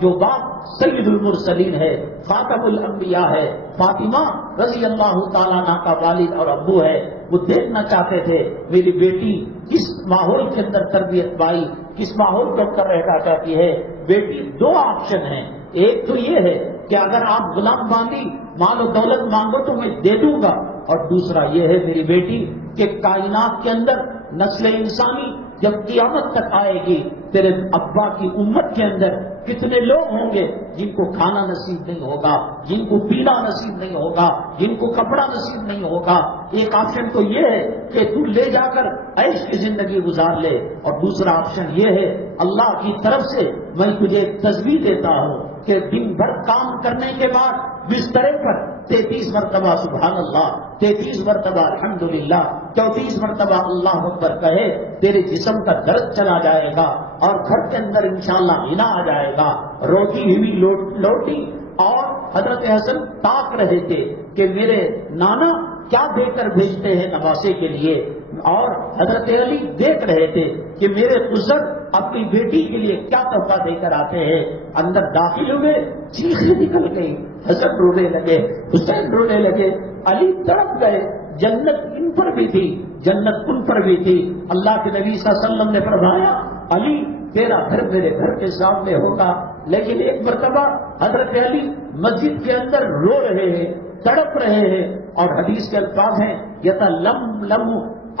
جو باپ سید المرسلین ہے، خاتم الانبیاء ہے، فاطمہ رضی اللہ تعالیٰ عنہ کا والد اور ابو ہے، وہ دیکھنا چاہتے تھے میری بیٹی کس ماحول کے اندر تربیت پائی، کس ماحول کے اندر رہنا چاہتی ہے۔ بیٹی دو آپشن ہیں، ایک تو یہ ہے کہ اگر آپ غلام باندھی مال و دولت مانگو تو میں دے دوں گا، اور دوسرا یہ ہے میری بیٹی کہ کائنات کے اندر نسل انسانی جب قیامت تک آئے گی، تیرے ابا کی امت کے اندر کتنے لوگ ہوں گے جن کو کھانا نصیب نہیں ہوگا، جن کو پینا نصیب نہیں ہوگا، جن کو کپڑا نصیب نہیں ہوگا۔ ایک آپشن تو یہ ہے کہ تو لے جا کر عیش کی زندگی گزار لے، اور دوسرا آپشن یہ ہے اللہ کی طرف سے میں تجھے تجویز دیتا ہوں کہ دن بھر کام کرنے کے بعد بسترے پر 33 مرتبہ سبحان اللہ، 33 مرتبہ الحمدللہ، 34 مرتبہ اللہ اکبر کہے، تیرے جسم کا درد چلا جائے گا اور گھر کے اندر انشاءاللہ غنا آ جائے گا۔ روٹی ہوئی لوٹی، اور حضرت حسن تاک رہے تھے کہ میرے نانا کیا دے کر بھیجتے ہیں نواسے کے لیے، اور حضرت علی دیکھ رہے تھے کہ میرے بزرگ اپنی بیٹی کے لیے کیا تحفہ دے کر آتے ہیں۔ اندر داخل ہوئے، چیخیں نکل گئی، حسن رونے لگے، حسین رونے لگے، علی تڑپ گئے۔ جنت ان پر بھی تھی، جنت ان پر بھی تھی۔ اللہ کے نبی صلی اللہ علیہ وسلم نے فرمایا علی تیرا گھر میرے گھر کے سامنے ہوگا، لیکن ایک مرتبہ حضرت علی مسجد کے اندر رو رہے ہیں، تڑپ رہے ہیں، اور حدیث کے الفاظ ہیں یتلملم،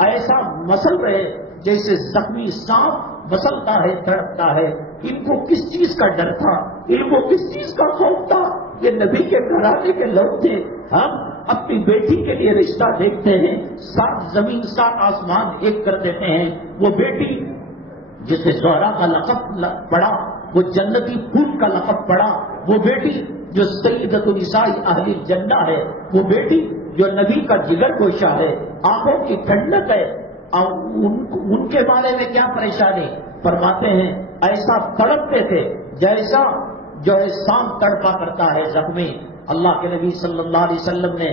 ایسا مسل رہے جیسے زخمی سانپ مسلتا ہے، تڑپتا ہے۔ ان کو کس چیز کا ڈر تھا، ان کو کس چیز کا خوف تھا؟ یہ نبی کے گھرانے کے لوگ تھے۔ ہم اپنی بیٹی کے لیے رشتہ دیکھتے ہیں، سات زمین سات آسمان ایک کر دیتے ہیں۔ وہ بیٹی جسے زہرا کا لقب پڑا، وہ جنتی پھول کا لقب پڑا، وہ بیٹی جو سیدۃ النساء اہل الجنہ ہے، وہ بیٹی جو نبی کا جگر گوشہ ہے، آنکھوں کی ٹھنڈک ہے، اور ان کے بارے میں کیا پریشانی؟ فرماتے ہیں ایسا تڑپتے تھے جیسا جو ہے سانپ تڑپا کرتا ہے زخمی۔ اللہ کے نبی صلی اللہ علیہ وسلم نے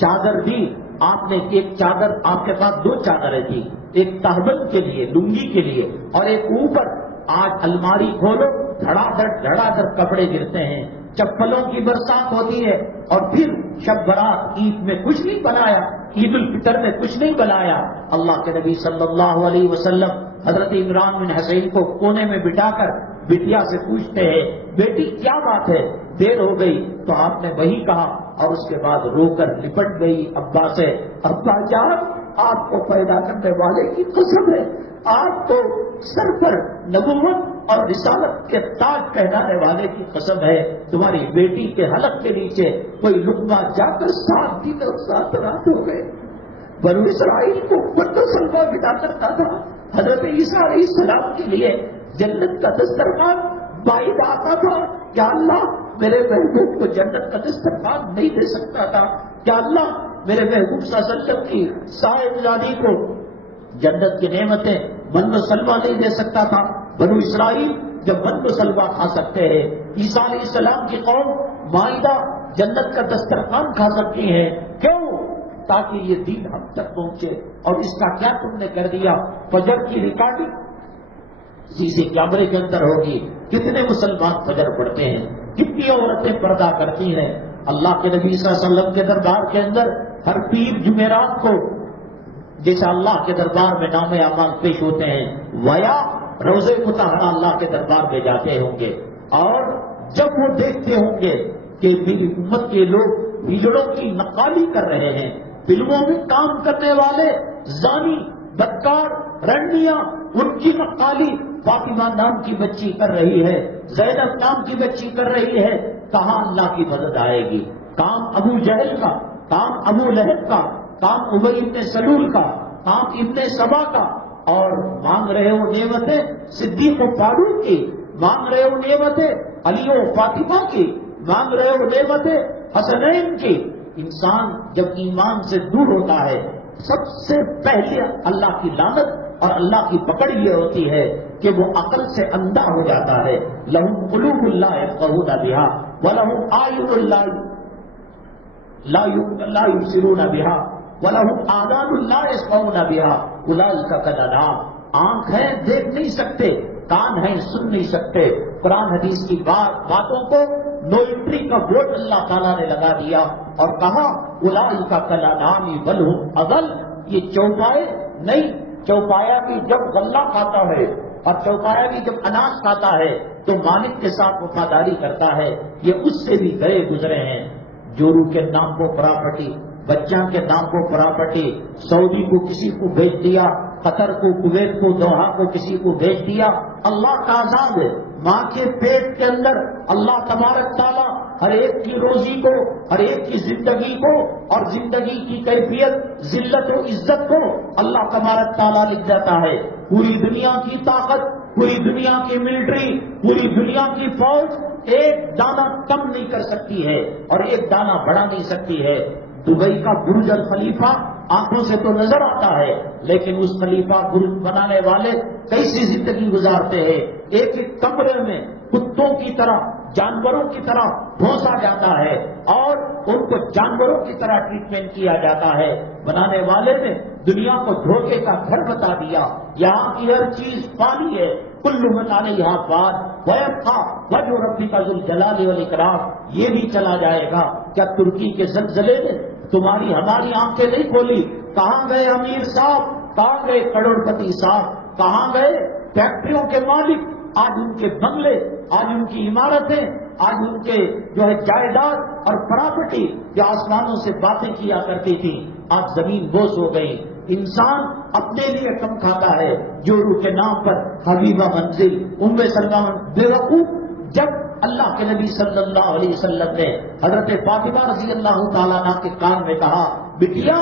چادر دی، آپ نے ایک چادر، آپ کے پاس دو چادریں تھی، ایک تہبند کے لیے، لنگی کے لیے، اور ایک اوپر۔ آج الماری کھولو، دھڑا دھڑ کپڑے گرتے ہیں، چپلوں کی برسات ہوتی ہے، اور پھر شب برات عید میں کچھ نہیں بنایا، عید الفطر میں کچھ نہیں بنایا۔ اللہ کے نبی صلی اللہ علیہ وسلم حضرت عمران بن حسین کو کونے میں بٹھا کر بٹیا سے پوچھتے ہیں بیٹی کیا بات ہے، دیر ہو گئی؟ تو آپ نے وہی کہا، اور اس کے بعد رو کر لپٹ گئی ابا سے، ابا جان آپ کو پیدا کرنے والے کی قسم ہے، آپ کو سر پر نبوت اور رسالت کے تاج پہنانے والے کی قسم ہے، تمہاری بیٹی کے حلق کے نیچے کوئی لقمہ جا کر 7 دن اور 7 رات ہو گئے۔ بنو اسرائیل کو بڑا سلوا بتا کرتا تھا، حضرت عیسیٰ علیہ السلام کے لیے جنت کا دسترخوان باعث آتا تھا، کیا اللہ میرے محبوب کو جنت کا دسترخوان نہیں دے سکتا تھا؟ کیا اللہ میرے محبوب صلی اللہ علیہ وسلم کی صاحبزادی کو جنت کی نعمتیں من و سلوا نہیں دے سکتا تھا؟ بنو اسرائیل جب من و سلوا کھا سکتے ہیں، عیسیٰ علیہ السلام کی قوم مائدہ جنت کا دسترخوان کھا سکتی ہے، کیوں؟ تاکہ یہ دین ہم تک پہنچے۔ اور اس کا کیا تم نے کر دیا؟ فجر کی ریکارڈنگ سی کیمرے کے اندر ہوگی، کتنے مسلمان فجر پڑھتے ہیں، کتنی عورتیں پردہ کرتی ہیں۔ اللہ کے نبی صلی اللہ علیہ وسلم کے دربار کے اندر ہر پیر جمعرات کو جیسا اللہ کے دربار میں نام اعمال پیش ہوتے ہیں، ویا روزے مطہرہ اللہ کے دربار میں جاتے ہوں گے، اور جب وہ دیکھتے ہوں گے کہ میری امت کے لوگ ہجڑوں کی نقالی کر رہے ہیں، فلموں میں کام کرنے والے زانی بدکار رنڈیاں ان کی نقالی فاطمہ نام کی بچی کر رہی ہے، زینب نام کی بچی کر رہی ہے، کہاں اللہ کی مدد آئے گی؟ کام ابو جہل کا، کام ابو لہب کا، کام ابی ابن سلول کا، کام ابن سبا کا، اور مانگ رہے ہو نعمتیں صدیق و فاروق کی، مانگ رہے ہو نعمتیں علی و فاطمہ کی، مانگ رہے ہو نعمتیں حسنین کی۔ انسان جب ایمان سے دور ہوتا ہے، سب سے پہلے اللہ کی لعنت اور اللہ کی پکڑ یہ ہوتی ہے کہ وہ عقل سے اندھا ہو جاتا ہے. لہم قلوب لا یفقہون بہا ولہم اعین لا یبصرون بہا ولہم آذان لا یسمعون بہا اولئک کالانعام. آنکھ ہے دیکھ نہیں سکتے، کان ہیں سن نہیں سکتے. قرآن حدیث کی باتوں کو نو انٹری کا ووٹ اللہ تعالیٰ نے لگا دیا اور کہا اولئک کالانعام بل ھم اضل. یہ چوپائے نہیں، چوپایا بھی جب غلہ کھاتا ہے اور چوپایا بھی جب اناج کھاتا ہے تو مالک کے ساتھ وفاداری کرتا ہے. یہ اس سے بھی گئے گزرے ہیں. جورو کے نام کو پراپرٹی، بچہ کے نام کو پراپرٹی، سعودی کو کسی کو بھیج دیا، قطر کو، کویت کو، دوحہ کو کسی کو بھیج دیا. اللہ کا عذاب ہے. ماں کے پیٹ کے اندر اللہ تبارک تعالیٰ ہر ایک کی روزی کو، ہر ایک کی زندگی کو اور زندگی کی کیفیت، ذلت و عزت کو اللہ تبارک تعالیٰ لکھ دیتا ہے. پوری دنیا کی طاقت، پوری دنیا کی ملٹری، پوری دنیا کی فوج ایک دانہ کم نہیں کر سکتی ہے اور ایک دانہ بڑھا نہیں سکتی ہے. دبئی کا برج الخلیفہ آنکھوں سے تو نظر آتا ہے، لیکن اس خلیفہ برج بنانے والے کیسی زندگی گزارتے ہیں. ایک ایک کمرے میں کتوں کی طرح، جانوروں کی طرح ڈھونسا جاتا ہے اور ان کو جانوروں کی طرح ٹریٹمنٹ کیا جاتا ہے. بنانے والے نے دنیا کو دھوکے کا گھر بتا دیا. یہاں کی ہر چیز پانی ہے. کل من علیہا فان ویبقی وجہ ربک ذو الجلال والاکرام. یہ بھی چلا جائے گا. کیا ترکی کے زلزلے نے تمہاری ہماری آنکھیں نہیں کھولی؟ کہاں گئے امیر صاحب؟ کہاں گئے کروڑپتی صاحب؟ کہاں گئے فیکٹریوں کے مالک؟ آج ان کے بنگلے، آج ان کی عمارتیں، آج ان کے جو ہے جائیداد اور پراپرٹی جو آسمانوں سے باتیں کیا کرتی تھی آج زمین بوس ہو گئی. انسان اپنے لیے کم کھاتا ہے. جورو کے نام پر حبیبہ منزل، ام سلمہ بیوقوف. جب اللہ کے نبی صلی اللہ علیہ وسلم نے حضرت فاطمہ رضی اللہ تعالیٰ عنہ کے کان میں کہا بٹیا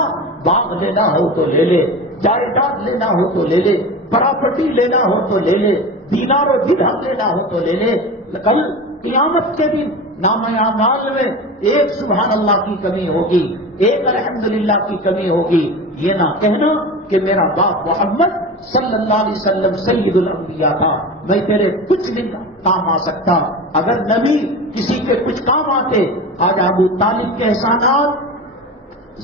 باغ لینا ہو تو لے لے، جائیداد لینا ہو تو لے لے، پراپرٹی لینا ہو تو لے لے، دینار و درہم لینا ہو تو لے لے، کل قیامت کے دن نامہ اعمال میں ایک سبحان اللہ کی کمی ہوگی، ایک الحمدللہ کی کمی ہوگی. یہ نہ کہنا کہ میرا باپ محمد صلی اللہ علیہ وسلم سید الانبیاء تھا، میں تیرے کچھ نہیں کام آ سکتا. اگر نبی کسی کے کچھ کام آتے، آج ابو طالب کے احسانات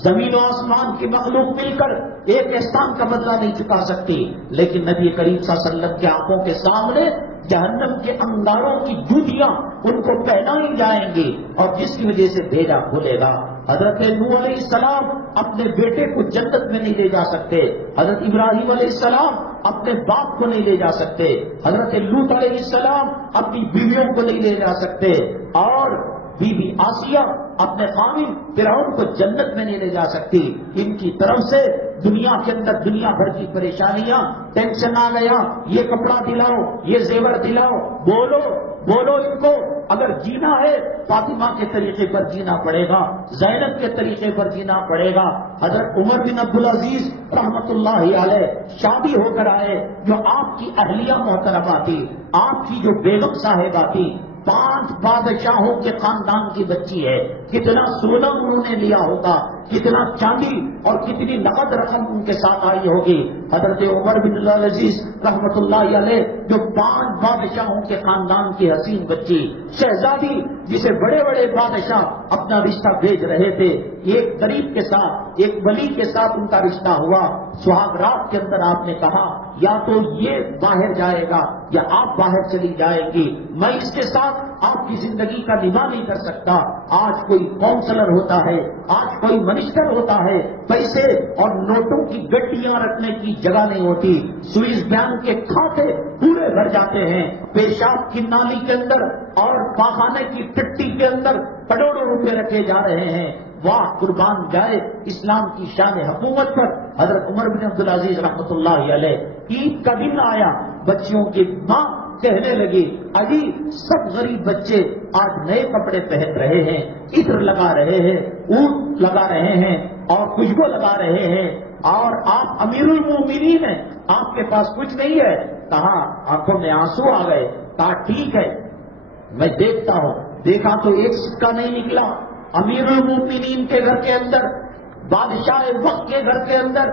زمین و آسمان کی مخلوق مل کر ایک احسان کا بدلہ نہیں چکا سکتی. لیکن نبی کریم صلی اللہ علیہ وسلم کی آنکھوں کے سامنے جہنم کے انگاروں کی جوتیاں ان کو پہنائی جائیں گی اور جس کی وجہ سے بھیجا کھلے گا. حضرت نوح علیہ السلام اپنے بیٹے کو جنت میں نہیں لے جا سکتے. حضرت ابراہیم علیہ السلام اپنے باپ کو نہیں لے جا سکتے. حضرت لوط علیہ السلام اپنی بیویوں کو نہیں لے جا سکتے. اور بی بی آسیہ اپنے خامن فرعون کو جنت میں نہیں لے جا سکتی. ان کی طرف سے دنیا کے اندر دنیا بھر کی پریشانیاں، ٹینشن آ گیا، یہ کپڑا دلاؤ، یہ زیور دلاؤ، بولو بولو ان کو. اگر جینا ہے فاطمہ کے طریقے پر جینا پڑے گا، زینب کے طریقے پر جینا پڑے گا. حضرت عمر بن عبدالعزیز رحمت اللہ علیہ شادی ہو کر آئے، جو آپ کی اہلیہ محترمہ تھی، آپ کی جو بیگم صاحبہ تھی، 5 بادشاہوں کے خاندان کی بچی ہے. کتنا سونا انہوں نے لیا ہوگا، کتنا چاندی اور کتنی نقد رقم ان کے ساتھ آئی ہوگی. حضرت عمر بن عبدالعزیز رحمت اللہ علیہ جو 5 بادشاہوں کے خاندان کی حسین بچی، شہزادی جسے بڑے بڑے بادشاہ اپنا رشتہ بھیج رہے تھے، ایک غریب کے ساتھ، ایک ولی کے ساتھ ان کا رشتہ ہوا. سہاگ رات کے اندر آپ نے کہا یا تو یہ باہر جائے گا یا آپ باہر چلی جائے گی، میں اس کے ساتھ آپ کی زندگی کا نبھا نہیں کر سکتا. آج کوئی کونسلر ہوتا ہے، آج کوئی منسٹر ہوتا ہے، پیسے اور نوٹوں کی گڈیاں رکھنے کی جگہ نہیں ہوتی. سوئس بینک کے کھاتے پورے بھر جاتے ہیں. پیشاب کی نالی کے اندر اور پاخانے کی ٹٹی کے اندر کروڑوں روپے رکھے جا رہے ہیں. واہ قربان جائے اسلام کی شان حکومت پر. حضرت عمر بن عبدالعزیز رحمۃ اللہ علیہ عید کا دن آیا، بچیوں کی ماں کہنے لگی اجی سب غریب بچے آج نئے کپڑے پہن رہے ہیں، عطر لگا رہے ہیں، اونٹ لگا رہے ہیں اور خوشبو لگا رہے ہیں، اور آپ امیر المومنین ہیں، آپ کے پاس کچھ نہیں ہے. کہا آنکھوں میں آنسو آ گئے. کہا ٹھیک ہے میں دیکھتا ہوں. دیکھا تو ایک سکہ نہیں نکلا. امیر المومنین کے گھر کے اندر، بادشاہ وقت کے گھر کے اندر.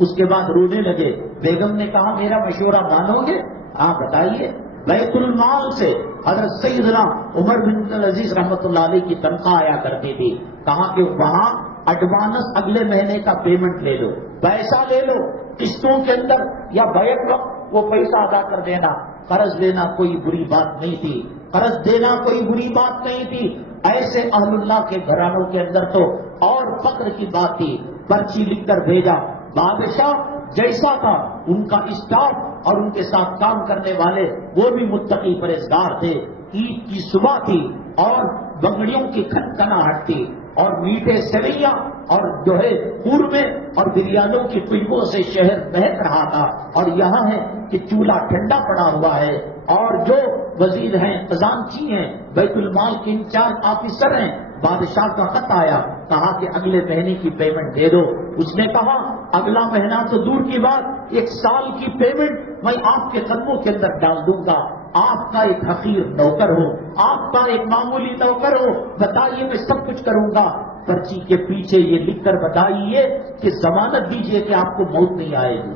اس کے بعد رونے لگے. بیگم نے کہا میرا مشورہ مانو گے؟ آپ بتائیے بیت المال سے حضرت سیدنا عمر بن عبدالعزیز رحمۃ اللہ علیہ کی تنخواہ آیا کرتی تھی. کہا کہ وہاں ایڈوانس اگلے مہینے کا پیمنٹ لے لو, پیسہ لے لو قسطوں کے اندر, یا بیک وقت وہ پیسہ ادا کر دینا. قرض لینا کوئی بری بات نہیں تھی, قرض دینا کوئی بری بات نہیں تھی. ایسے اہل اللہ کے گھرانوں کے اندر تو اور فخر کی بات تھی. پرچی لکھ کر بھیجا, بادشاہ جیسا تھا ان کا اسٹاف اور ان کے ساتھ کام کرنے والے وہ بھی متقی پرہیزگار تھے. عید کی صبح تھی اور بنگڑیوں کی کھنکھناہٹ تھی اور میٹھے سویاں اور جو ہے قورمے اور بریانوں کی خوشبو سے شہر مہک رہا تھا. اور یہاں ہے کہ چولہا ٹھنڈا پڑا ہوا ہے اور جو وزیر ہیں, خزانچی ہیں, بیت المال کے انچارج آفیسر ہیں, بادشاہ کا خط آیا, کہا کہ اگلے مہینے کی پیمنٹ دے دو. اس نے کہا اگلا مہینہ تو دور کی بات, 1 سال کی پیمنٹ میں آپ کے قدموں کے اندر ڈال دوں گا. آپ کا ایک حقیر نوکر ہو, آپ کا ایک معمولی نوکر ہو, بتائیے میں سب کچھ کروں گا. پرچی کے پیچھے یہ لکھ کر بتائیے کہ ضمانت دیجئے کہ آپ کو موت نہیں آئے گی,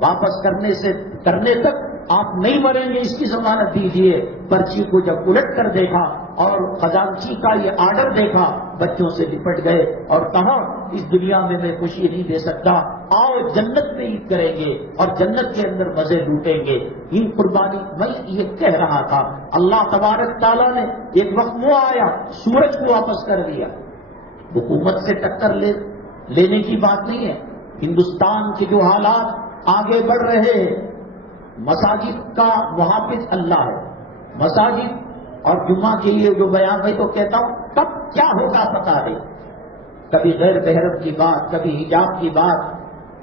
واپس کرنے تک آپ نہیں مریں گے, اس کی ضمانت دیجئے. پرچی کو جب الٹ کر دیکھا اور خزانچی کا یہ آرڈر دیکھا, بچوں سے لپٹ گئے اور کہا اس دنیا میں میں خوشی نہیں دے سکتا, آؤ جنت میں عید کریں گے اور جنت کے اندر مزے لوٹیں گے. ان قربانی میں یہ کہہ رہا تھا, اللہ تبارک تعالیٰ نے ایک وقت وہ آیا سورج کو واپس کر دیا. حکومت سے ٹکر لینے کی بات نہیں ہے. ہندوستان کے جو حالات آگے بڑھ رہے ہیں, مساجد کا محافظ اللہ ہے, مساجد اور جمعہ کے لیے جو بیان میں تو کہتا ہوں کب کیا ہوگا پتا ہے. کبھی غیر محرم کی بات, کبھی حجاب کی بات,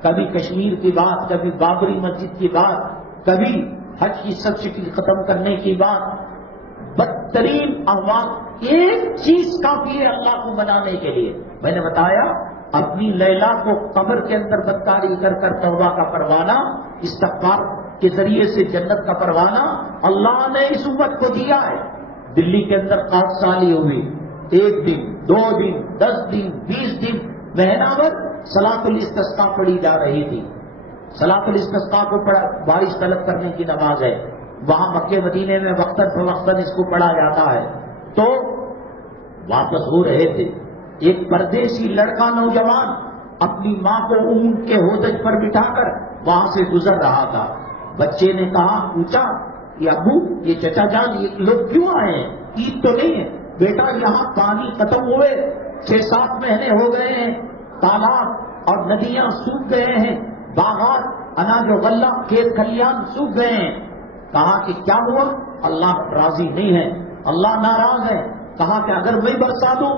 کبھی کشمیر کی بات, کبھی بابری مسجد کی بات, کبھی حج کی سبسڈی ختم کرنے کی بات. بدترین احوال, ایک چیز کافی ہے اللہ کو منانے کے لیے. میں نے بتایا اپنی لیلا کو قبر کے اندر بدکاری کر کر توبہ کا پروانہ, استغفار کے ذریعے سے جنت کا پروانہ اللہ نے اس امت کو دیا ہے. دلی کے اندر 8 سالی ہوئی, 1 دن 2 دن 10 دن 20 دن مہینہ بھر صلاۃ الاستسقاء پڑھی جا رہی تھی. صلاۃ الاستسقاء کو پڑھا, بارش طلب کرنے کی نماز ہے, وہاں مکے مدینے میں وقتاً فوقتاً اس کو پڑھا جاتا ہے. تو واپس ہو رہے تھے, ایک پردیسی لڑکا نوجوان اپنی ماں کو اونٹ کے ہودج پر بٹھا کر وہاں سے گزر رہا تھا. بچے نے کہا, پوچھا کہ ابو یہ چچا جان یہ لوگ کیوں آئے ہیں, عید تو نہیں ہے. بیٹا یہاں پانی ختم ہوئے, 6-7 مہینے ہو گئے ہیں, تالاب اور ندیاں سوکھ گئے ہیں, باغات اناج و غلہ کھیت کھلیان سوکھ گئے ہیں. کہا کہ کیا ہوا, اللہ راضی نہیں ہے, اللہ ناراض ہے. کہا کہ اگر میں برسا دوں,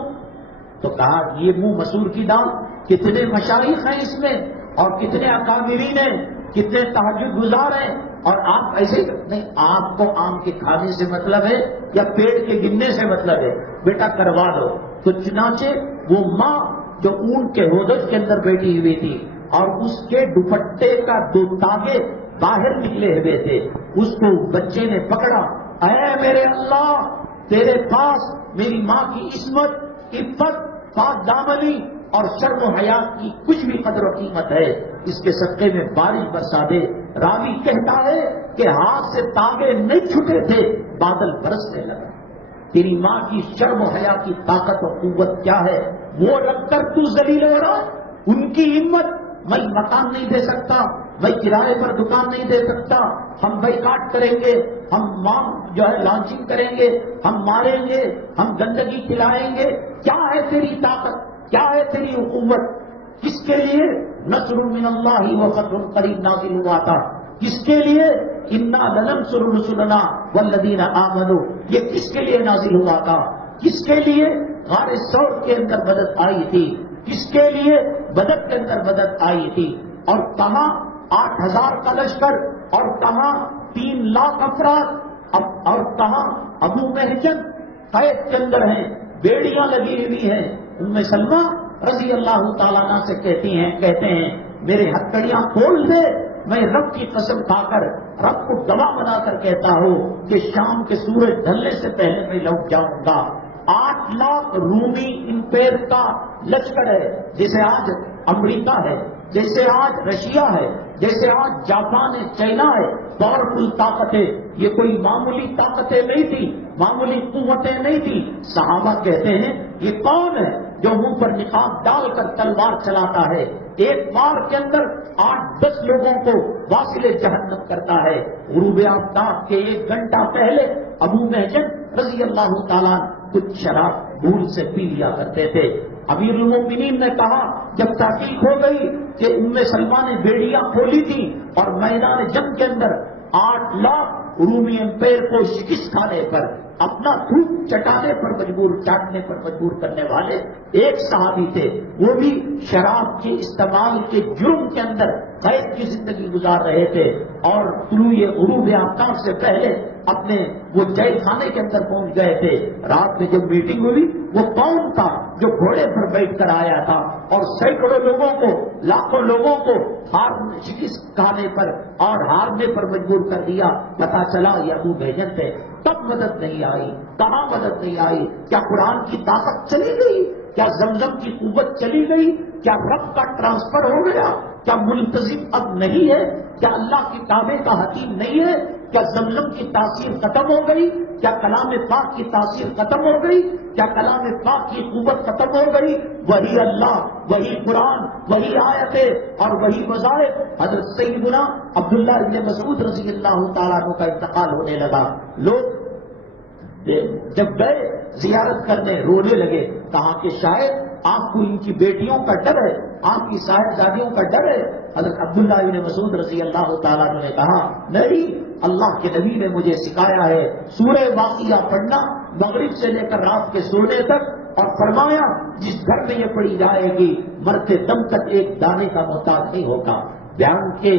تو کہا یہ منہ مسور کی دال, کتنے مشائخ ہیں اس میں اور کتنے اکابرین ہیں, کتنے تہجد گزار ہیں, اور آپ ایسے نہیں. آپ کو آم کے کھانے سے مطلب ہے یا پیڑ کے گننے سے مطلب ہے, بیٹا کروا دو. تو چنانچہ وہ ماں جو اونٹ کے ہودج کے اندر بیٹھی ہوئی تھی اور اس کے دوپٹے کا 2 تاگے باہر نکلے ہوئے تھے, اس کو بچے نے پکڑا. اے میرے اللہ, تیرے پاس میری ماں کی عصمت, عفت, پاک دامنی اور شرم و حیات کی کچھ بھی قدر و قیمت ہے, اس کے صدقے میں بارش برسا دے. راوی کہتا ہے کہ ہاتھ سے تاگے نہیں چھٹے تھے, بادل برسنے لگا. تیری ماں کی شرم و حیا کی طاقت و قوت کیا ہے, وہ رکھ کر تو ذلیل ہو رہا. ان کی ہمت, میں مکان نہیں دے سکتا, میں کرائے پر دکان نہیں دے سکتا, ہم بائیکاٹ کریں گے, ہم جو ہے لانچنگ کریں گے, ہم ماریں گے, ہم گندگی کھلائیں گے. کیا ہے تیری طاقت, کیا ہے تیری حکومت؟ کس کے لیے نصر من اللہ و فتح قریب نازل ہوا تھا, کس کے لیے انا لننصر رسلنا والذین آمنوا, یہ کس کے لیے نازل ہوا تھا؟ کس کے لیے غار ثور کے اندر مدد آئی تھی, کس کے لیے بدر کے اندر مدد آئی تھی, اور کہاں 8000 کا لشکر, اور کہاں 3 لاکھ افراد, اور کہاں ابو محجن قید کے اندر ہیں, بیڑیاں لگی ہوئی ہیں. ام سلمہ رضی اللہ تعالیٰ عنہ سے کہتے ہیں میرے ہتھکڑیاں کھول دے, میں رب کی قسم کھا کر رب کو گواہ بنا کر کہتا ہوں کہ شام کے سورج ڈھلنے سے پہلے میں لوٹ جاؤں گا. 8 لاکھ رومی امپائر کا لشکر ہے, جیسے آج امریکہ ہے, جیسے آج رشیا ہے, جیسے آج جاپان ہے، چائنا ہے، پاورفل طاقت ہے، یہ کوئی معمولی طاقتیں نہیں تھی، معمولی قوتیں نہیں تھی۔ صحابہ کہتے ہیں یہ کون ہے جو منہ پر نقاب ڈال کر تلوار چلاتا ہے، ایک بار کے اندر 8-10 لوگوں کو واصل جہنم کرتا ہے۔ غروب آفتاب کے 1 گھنٹہ پہلے ابو محجن رضی اللہ تعالیٰ کچھ شراب بھول سے پی لیا کرتے تھے۔ امیر المومنین نے کہا جب تحقیق ہو گئی کہ ام سلمہ نے بیڑیاں کھولی تھی اور میدان جنگ کے اندر 8 لاکھ رومی امپائر کو شکست کھانے پر، اپنا تھوک چٹانے پر مجبور، چاٹنے پر مجبور کرنے والے ایک صحابی تھے، وہ بھی شراب کے استعمال کے جرم کے اندر قید کی زندگی گزار رہے تھے اور طلوع غروب آفتاب سے پہلے اپنے وہ جیل خانے کے اندر پہنچ گئے تھے۔ رات میں جب میٹنگ ہوئی، وہ کون تھا جو گھوڑے پر بیٹھ کر آیا تھا اور سینکڑوں لوگوں کو، لاکھوں لوگوں کو شکست کھانے پر اور ہارنے پر مجبور کر دیا؟ پتا چلا یہ ابو محجن تھے۔ تب مدد نہیں آئی، کہاں مدد نہیں آئی؟ کیا قرآن کی طاقت چلی گئی؟ کیا زمزم کی قوت چلی گئی؟ کیا رب کا ٹرانسفر ہو گیا؟ کیا ملتزم اب نہیں ہے؟ کیا اللہ کے کعبے کا حکیم نہیں ہے؟ کیا زمزم کی تاثیر ختم ہو گئی؟ کیا کلام پاک کی تاثیر ختم ہو گئی؟ کیا کلام پاک کی قوت ختم ہو گئی؟ وہی اللہ، وہی قرآن، وہی آیتیں اور وہی وظائف۔ حضرت سیدنا عبداللہ ابن مسعود رضی اللہ تعالیٰ عنہ کا انتقال ہونے لگا، لوگ جب گئے زیارت کرنے رونے لگے، کہا کہ شاید آپ کو ان کی بیٹیوں کا ڈر ہے، آپ کی صاحبزادیوں کا ڈر ہے۔ حضرت عبداللہ ابن مسعود رضی اللہ تعالیٰ عنہ نے کہا نہیں، اللہ کے نبی نے مجھے سکھایا ہے سورہ واقعہ پڑھنا مغرب سے لے کر رات کے سونے تک، اور فرمایا جس گھر میں یہ پڑھی جائے گی مرتے دم تک ایک دانے کا محتاج نہیں ہوگا۔ بیان کے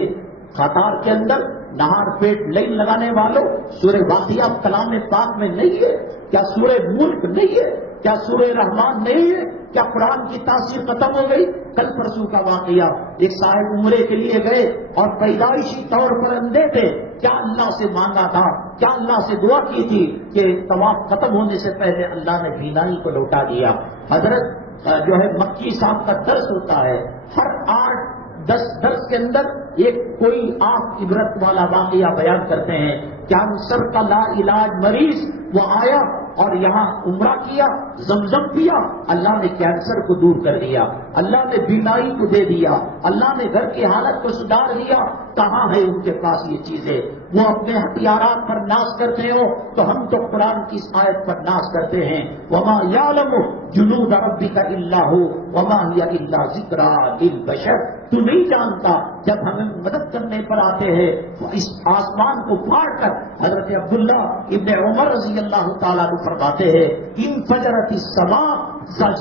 قطار کے اندر نہار پیٹ لائن لگانے والوں، سورہ واقعہ کلام پاک میں نہیں ہے؟ کیا سورہ ملک نہیں ہے؟ کیا سورہ رحمان نہیں ہے؟ کیا قرآن کی تاثیر ختم ہو گئی؟ کل پرسوں کا واقعہ، ایک صاحب عمرے کے لیے گئے اور پیدائشی طور پر اندھے تھے، کیا اللہ سے مانگا تھا، کیا اللہ سے دعا کی تھی کہ طواف ختم ہونے سے پہلے اللہ نے بینائی کو لوٹا دیا۔ حضرت جو ہے مکی صاحب کا درس ہوتا ہے، ہر 8-10 درس کے اندر ایک کوئی آپ عبرت والا واقعہ بیان کرتے ہیں۔ کینسر کا لا علاج مریض وہ آیا اور یہاں عمرہ کیا، زمزم پیا، اللہ نے کینسر کو دور کر دیا، اللہ نے بینائی کو دے دیا، اللہ نے گھر کی حالت کو سدھار دیا۔ کہاں ہے ان کے پاس یہ چیزیں؟ وہ اپنے ہتھیارات پر ناز کرتے ہو تو ہم تو قرآن کی اس آیت پر ناز کرتے ہیں، وما یعلم جنود ربک الا هو وما ہی الا ذکری للبشر۔ تو نہیں جانتا جب ہمیں مدد کرنے پر آتے ہیں اس آسمان کو پھاڑ کر، حضرت عبداللہ ابن عمر رضی اللہ تعالیٰ عنہ فرماتے ہیں انفجرت السماء،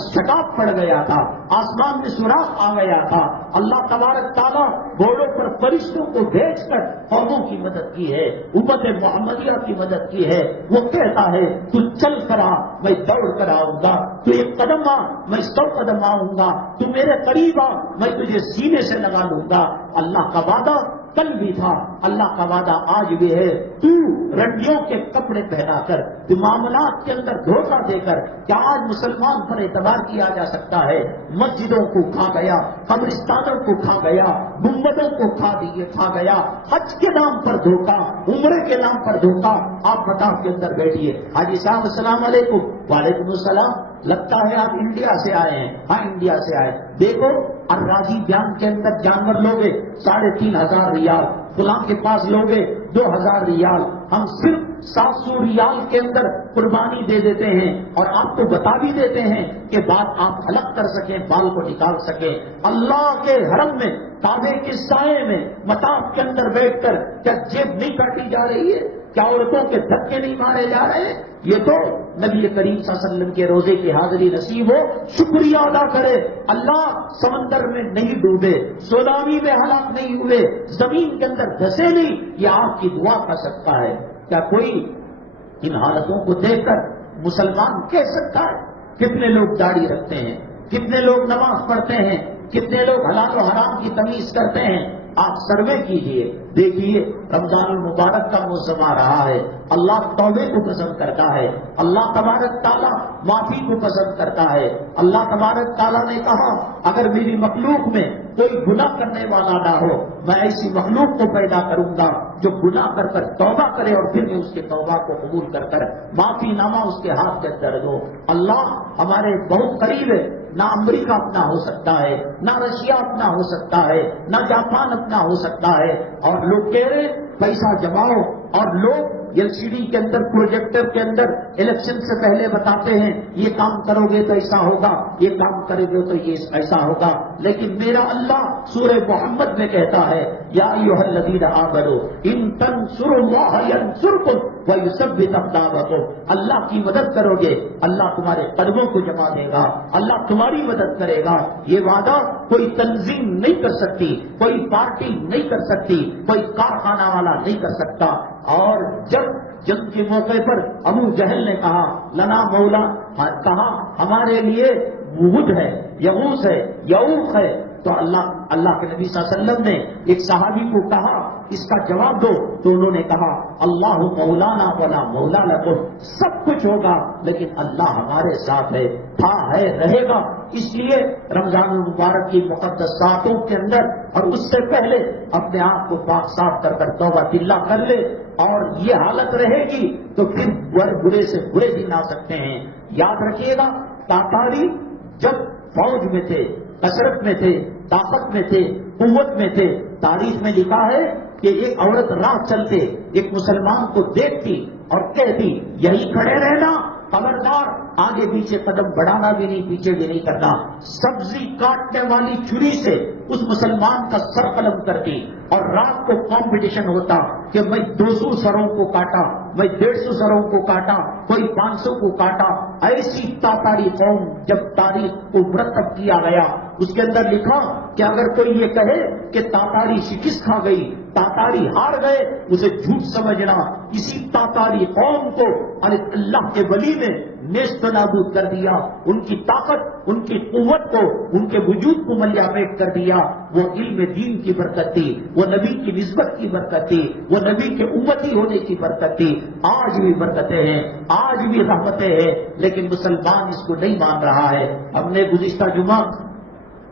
شٹاپ پڑ گیا تھا، آسمان میں سوراخ آ گیا تھا۔ اللہ تبارک تعالیٰ گھوڑوں پر فرشتوں کو بھیج کر قوموں کی مدد کی ہے، امت محمدیہ کی مدد کی ہے۔ وہ کہتا ہے تو چل کر آ، میں دوڑ کر آؤں گا، تو ایک قدم آ، میں 100 قدم آؤں گا، تو میرے قریب آ، میں تجھے سینے سے لگا لوں گا۔ اللہ کا وعدہ کل بھی تھا، اللہ کا وعدہ آج بھی ہے۔ تو رنڈیوں کے کپڑے پہنا کر، تو معاملات کے اندر دھوکہ دے کر کیا آج مسلمان پر اعتبار کیا جا سکتا ہے؟ مسجدوں کو کھا گیا، قبرستانوں کو کھا گیا، گنبدوں کو کھا گیا، حج کے نام پر دھوکہ، عمرے کے نام پر دھوکہ۔ آپ مطاف کے اندر بیٹھیے، حاجی صاحب السلام علیکم۔ وعلیکم السلام، لگتا ہے آپ انڈیا سے آئے ہیں۔ ہاں انڈیا سے آئے، دیکھو الراجی بیان کے اندر جانور لوگے 3,500 ریال، فلاں کے پاس لوگے 2,000 ریال، ہم صرف 700 ریال کے اندر قربانی دے دیتے ہیں اور آپ کو بتا بھی دیتے ہیں کہ بات آپ حلق کر سکیں، بال کو نکال سکیں۔ اللہ کے حرم میں، کعبے کے سائے میں، مطاف کے اندر بیٹھ کر کیا جیب نہیں کاٹی جا رہی ہے؟ کیا عورتوں کے دھکے نہیں مارے جا رہے ہیں؟ یہ تو نبی کریم صلی اللہ علیہ وسلم کے روزے کی حاضری نصیب ہو، شکریہ ادا کرے۔ اللہ سمندر میں نہیں ڈوبے، سونامی میں ہلاک نہیں ہوئے، زمین کے اندر دھسے نہیں، یہ آپ کی دعا کا صدقہ ہے۔ کیا کوئی ان حالتوں کو دیکھ کر مسلمان کہہ سکتا ہے؟ کتنے لوگ داڑھی رکھتے ہیں، کتنے لوگ نماز پڑھتے ہیں، کتنے لوگ حلال و حرام کی تمیز کرتے ہیں، آپ سروے کیجئے، دیکھیے رمضان المبارک کا موسم آ رہا ہے، اللہ توبے کو پسند کرتا ہے، اللہ تبارک تعالیٰ معافی کو پسند کرتا ہے۔ اللہ تبارک تعالیٰ نے کہا اگر میری مخلوق میں کوئی گناہ کرنے والا نہ ہو، میں ایسی مخلوق کو پیدا کروں گا جو گناہ کر کر توبہ کرے اور پھر میں اس کے توبہ کو قبول کر کر معافی نامہ اس کے ہاتھ کے اندر دو۔ اللہ ہمارے بہت قریب ہے، نہ امریکہ اپنا ہو سکتا ہے، نہ رشیا اپنا ہو سکتا ہے، نہ جاپان اپنا ہو سکتا ہے، اور لوگ کہہ رہے پیسہ جماؤ، اور لوگ ایل سی ڈی کے اندر پروجیکٹر کے اندر الیکشن سے پہلے بتاتے ہیں یہ کام کرو گے تو ایسا ہوگا، یہ کام کرو گے تو یہ ایسا ہوگا، لیکن میرا اللہ سورہ محمد میں کہتا ہے یا ایھا الذین آمنوا ان تنصروا اللہ ینصرکم ویثبت اقدامکم، اللہ کی مدد کرو گے اللہ تمہارے قدموں کو جما دے گا، اللہ تمہاری مدد کرے گا۔ یہ وعدہ کوئی تنظیم نہیں کر سکتی، کوئی پارٹی نہیں کر سکتی، کوئی کارخانہ والا نہیں کر سکتا۔ اور جب جنگ کے موقع پر ابو جہل نے کہا لنا مولا، کہا ہمارے لیے وہد ہے، یغوث ہے، یعوق ہے، تو اللہ کے نبی صلی اللہ علیہ وسلم نے ایک صحابی کو کہا اس کا جواب دو، تو انہوں نے کہا اللہ مولانا ولا مولا لکم، سب کچھ ہوگا لیکن اللہ ہمارے ساتھ ہے، تھا ہے، رہے گا۔ اس لیے رمضان المبارک کی مقدس ساعتوں کے اندر اور اس سے پہلے اپنے آپ کو پاک صاف کر کر توبہ باللہ کر لے، اور یہ حالت رہے گی تو پھر برے سے برے دن آ سکتے ہیں۔ یاد رکھیے گا تاتاری جب فوج میں تھے، کثرت میں تھے، طاقت میں تھے، قوت میں تھے، تاریخ میں لکھا ہے کہ ایک عورت راہ چلتے ایک مسلمان کو دیکھتی اور کہتی یہی کھڑے رہنا، خبردار آگے پیچھے قدم بڑھانا بھی نہیں، پیچھے بھی نہیں کرنا۔ سبزی کاٹنے والی چھری سے اس مسلمان کا سر قلم کرتی، اور رات کو کمپٹیشن ہوتا کہ میں 200 سروں کو کاٹا، میں 150 سروں کو کاٹا، کوئی 500 کو کاٹا۔ ایسی تاتاری قوم جب تاریخ کو مرتب کیا گیا، اس کے اندر لکھا کہ اگر کوئی یہ کہے کہ تاتاری شکست کھا گئی، تاتاری ہار گئے، اسے جھوٹ سمجھنا۔ اسی تاتاری قوم کو اللہ کے ولی نے نیست و نابود کر دیا، ان کی طاقت، ان کی قوت کو، ان کے وجود کو ملیا پیٹ کر دیا۔ وہ علم دین کی برکت تھی، وہ نبی کی نسبت کی برکت تھی، وہ نبی کے امتی ہونے کی برکت تھی۔ آج بھی برکتیں ہیں، آج بھی رحمتیں ہیں، لیکن مسلمان اس کو نہیں مان رہا ہے۔ ہم نے گزشتہ جمعہ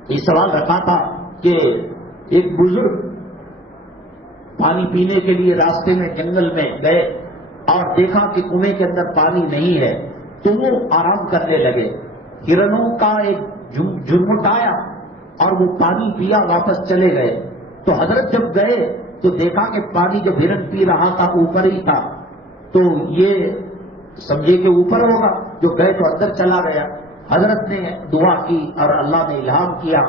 یہ سوال رکھا تھا کہ ایک بزرگ پانی پینے کے لیے راستے میں جنگل میں گئے اور دیکھا کہ کنویں کے اندر پانی نہیں ہے، تو وہ آرام کرنے لگے۔ ہرنوں کا ایک جھرمٹ آیا اور وہ پانی پیا، واپس چلے گئے۔ تو حضرت جب گئے تو دیکھا کہ پانی جب ہرن پی رہا تھا اوپر ہی تھا، تو یہ سمجھے کہ اوپر ہوگا، جو گئے تو اندر چلا گیا۔ حضرت نے دعا کی اور اللہ نے الہام کیا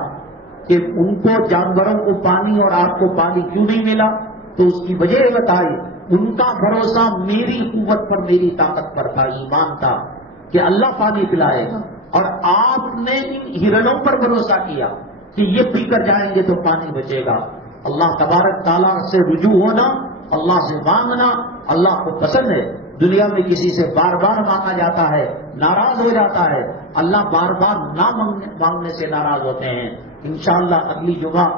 کہ ان کو جانوروں کو پانی اور آپ کو پانی کیوں نہیں ملا، تو اس کی وجہ بتائی ان کا بھروسہ میری قوت پر، میری طاقت پر تھا، ایمان تھا کہ اللہ پانی پلائے گا، اور آپ نے ان ہرنوں پر بھروسہ کیا کہ یہ پی کر جائیں گے تو پانی بچے گا۔ اللہ تبارک تعالیٰ سے رجوع ہونا، اللہ سے مانگنا اللہ کو پسند ہے۔ دنیا میں کسی سے بار بار مانگا جاتا ہے، ناراض ہو جاتا ہے، اللہ بار بار نہ مانگنے سے ناراض ہوتے ہیں۔ انشاءاللہ اگلی جمعہ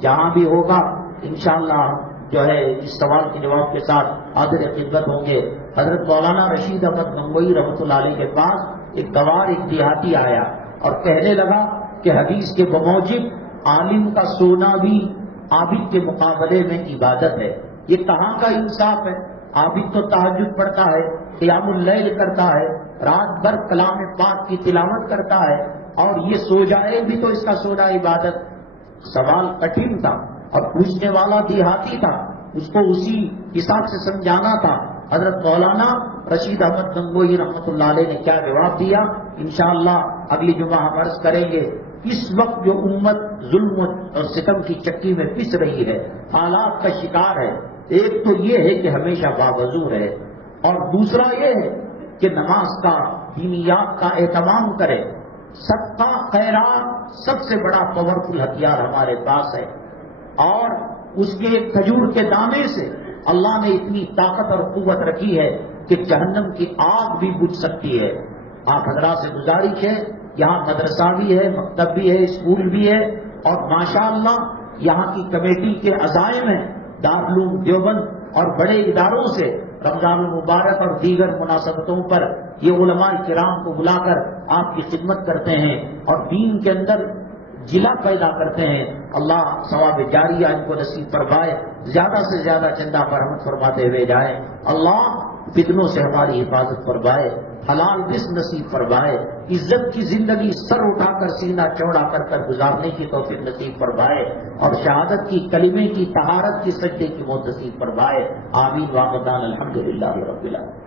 جہاں بھی ہوگا انشاءاللہ جو ہے اس سوال کے جواب کے ساتھ حاضر خدمت ہوں گے۔ حضرت مولانا رشید احمد گنگوئی رحمۃ اللہ علیہ کے پاس ایک گوار، ایک دیہاتی آیا اور کہنے لگا کہ حدیث کے بموجب عالم کا سونا بھی عابد کے مقابلے میں عبادت ہے۔ یہ کہاں کا انصاف ہے؟ عابد تو تہجد پڑھتا ہے، قیام اللیل کرتا ہے، رات بھر کلام پاک کی تلاوت کرتا ہے، اور یہ سو جائے بھی تو اس کا سونا عبادت۔ سوال کٹھن تھا اور پوچھنے والا دیہاتی تھا، اس کو اسی حساب سے سمجھانا تھا۔ حضرت مولانا رشید احمد گنگوئی رحمۃ اللہ علیہ نے کیا جواب دیا انشاءاللہ اگلی جمعہ ہم عرض کریں گے۔ اس وقت جو امت ظلم اور ستم کی چکی میں پس رہی ہے، حالات کا شکار ہے، ایک تو یہ ہے کہ ہمیشہ باوضو رہے، اور دوسرا یہ ہے کہ نماز کا، دینیات کا اہتمام کرے۔ صدقہ خیرات سب سے بڑا پاورفل ہتھیار ہمارے پاس ہے، اور اس کے کھجور کے دانے سے اللہ نے اتنی طاقت اور قوت رکھی ہے کہ جہنم کی آگ بھی بجھ سکتی ہے۔ آپ حضرات سے گزارش ہے، یہاں مدرسہ بھی ہے، مکتب بھی ہے، اسکول بھی ہے، اور ماشاءاللہ یہاں کی کمیٹی کے عزائم ہیں، دارالعلوم دیوبند اور بڑے اداروں سے رمضان المبارک اور دیگر مناسبتوں پر یہ علماء کرام کو بلا کر آپ کی خدمت کرتے ہیں اور دین کے اندر جلا پیدا کرتے ہیں. اللہ ثواب جاریہ ان کو نصیب فرمائے، زیادہ سے زیادہ چندہ برآمد فرماتے ہوئے جائیں. اللہ فتنوں سے ہماری حفاظت فرمائے، حلال رزق نصیب فرمائے، عزت کی زندگی سر اٹھا کر سینہ چوڑا کر کر گزارنے کی توفیق نصیب فرمائے اور شہادت کی کلمے کی طہارت کی سجدے کی موت نصیب فرمائے. آمین. واقعان الحمدللہ رب العالمین.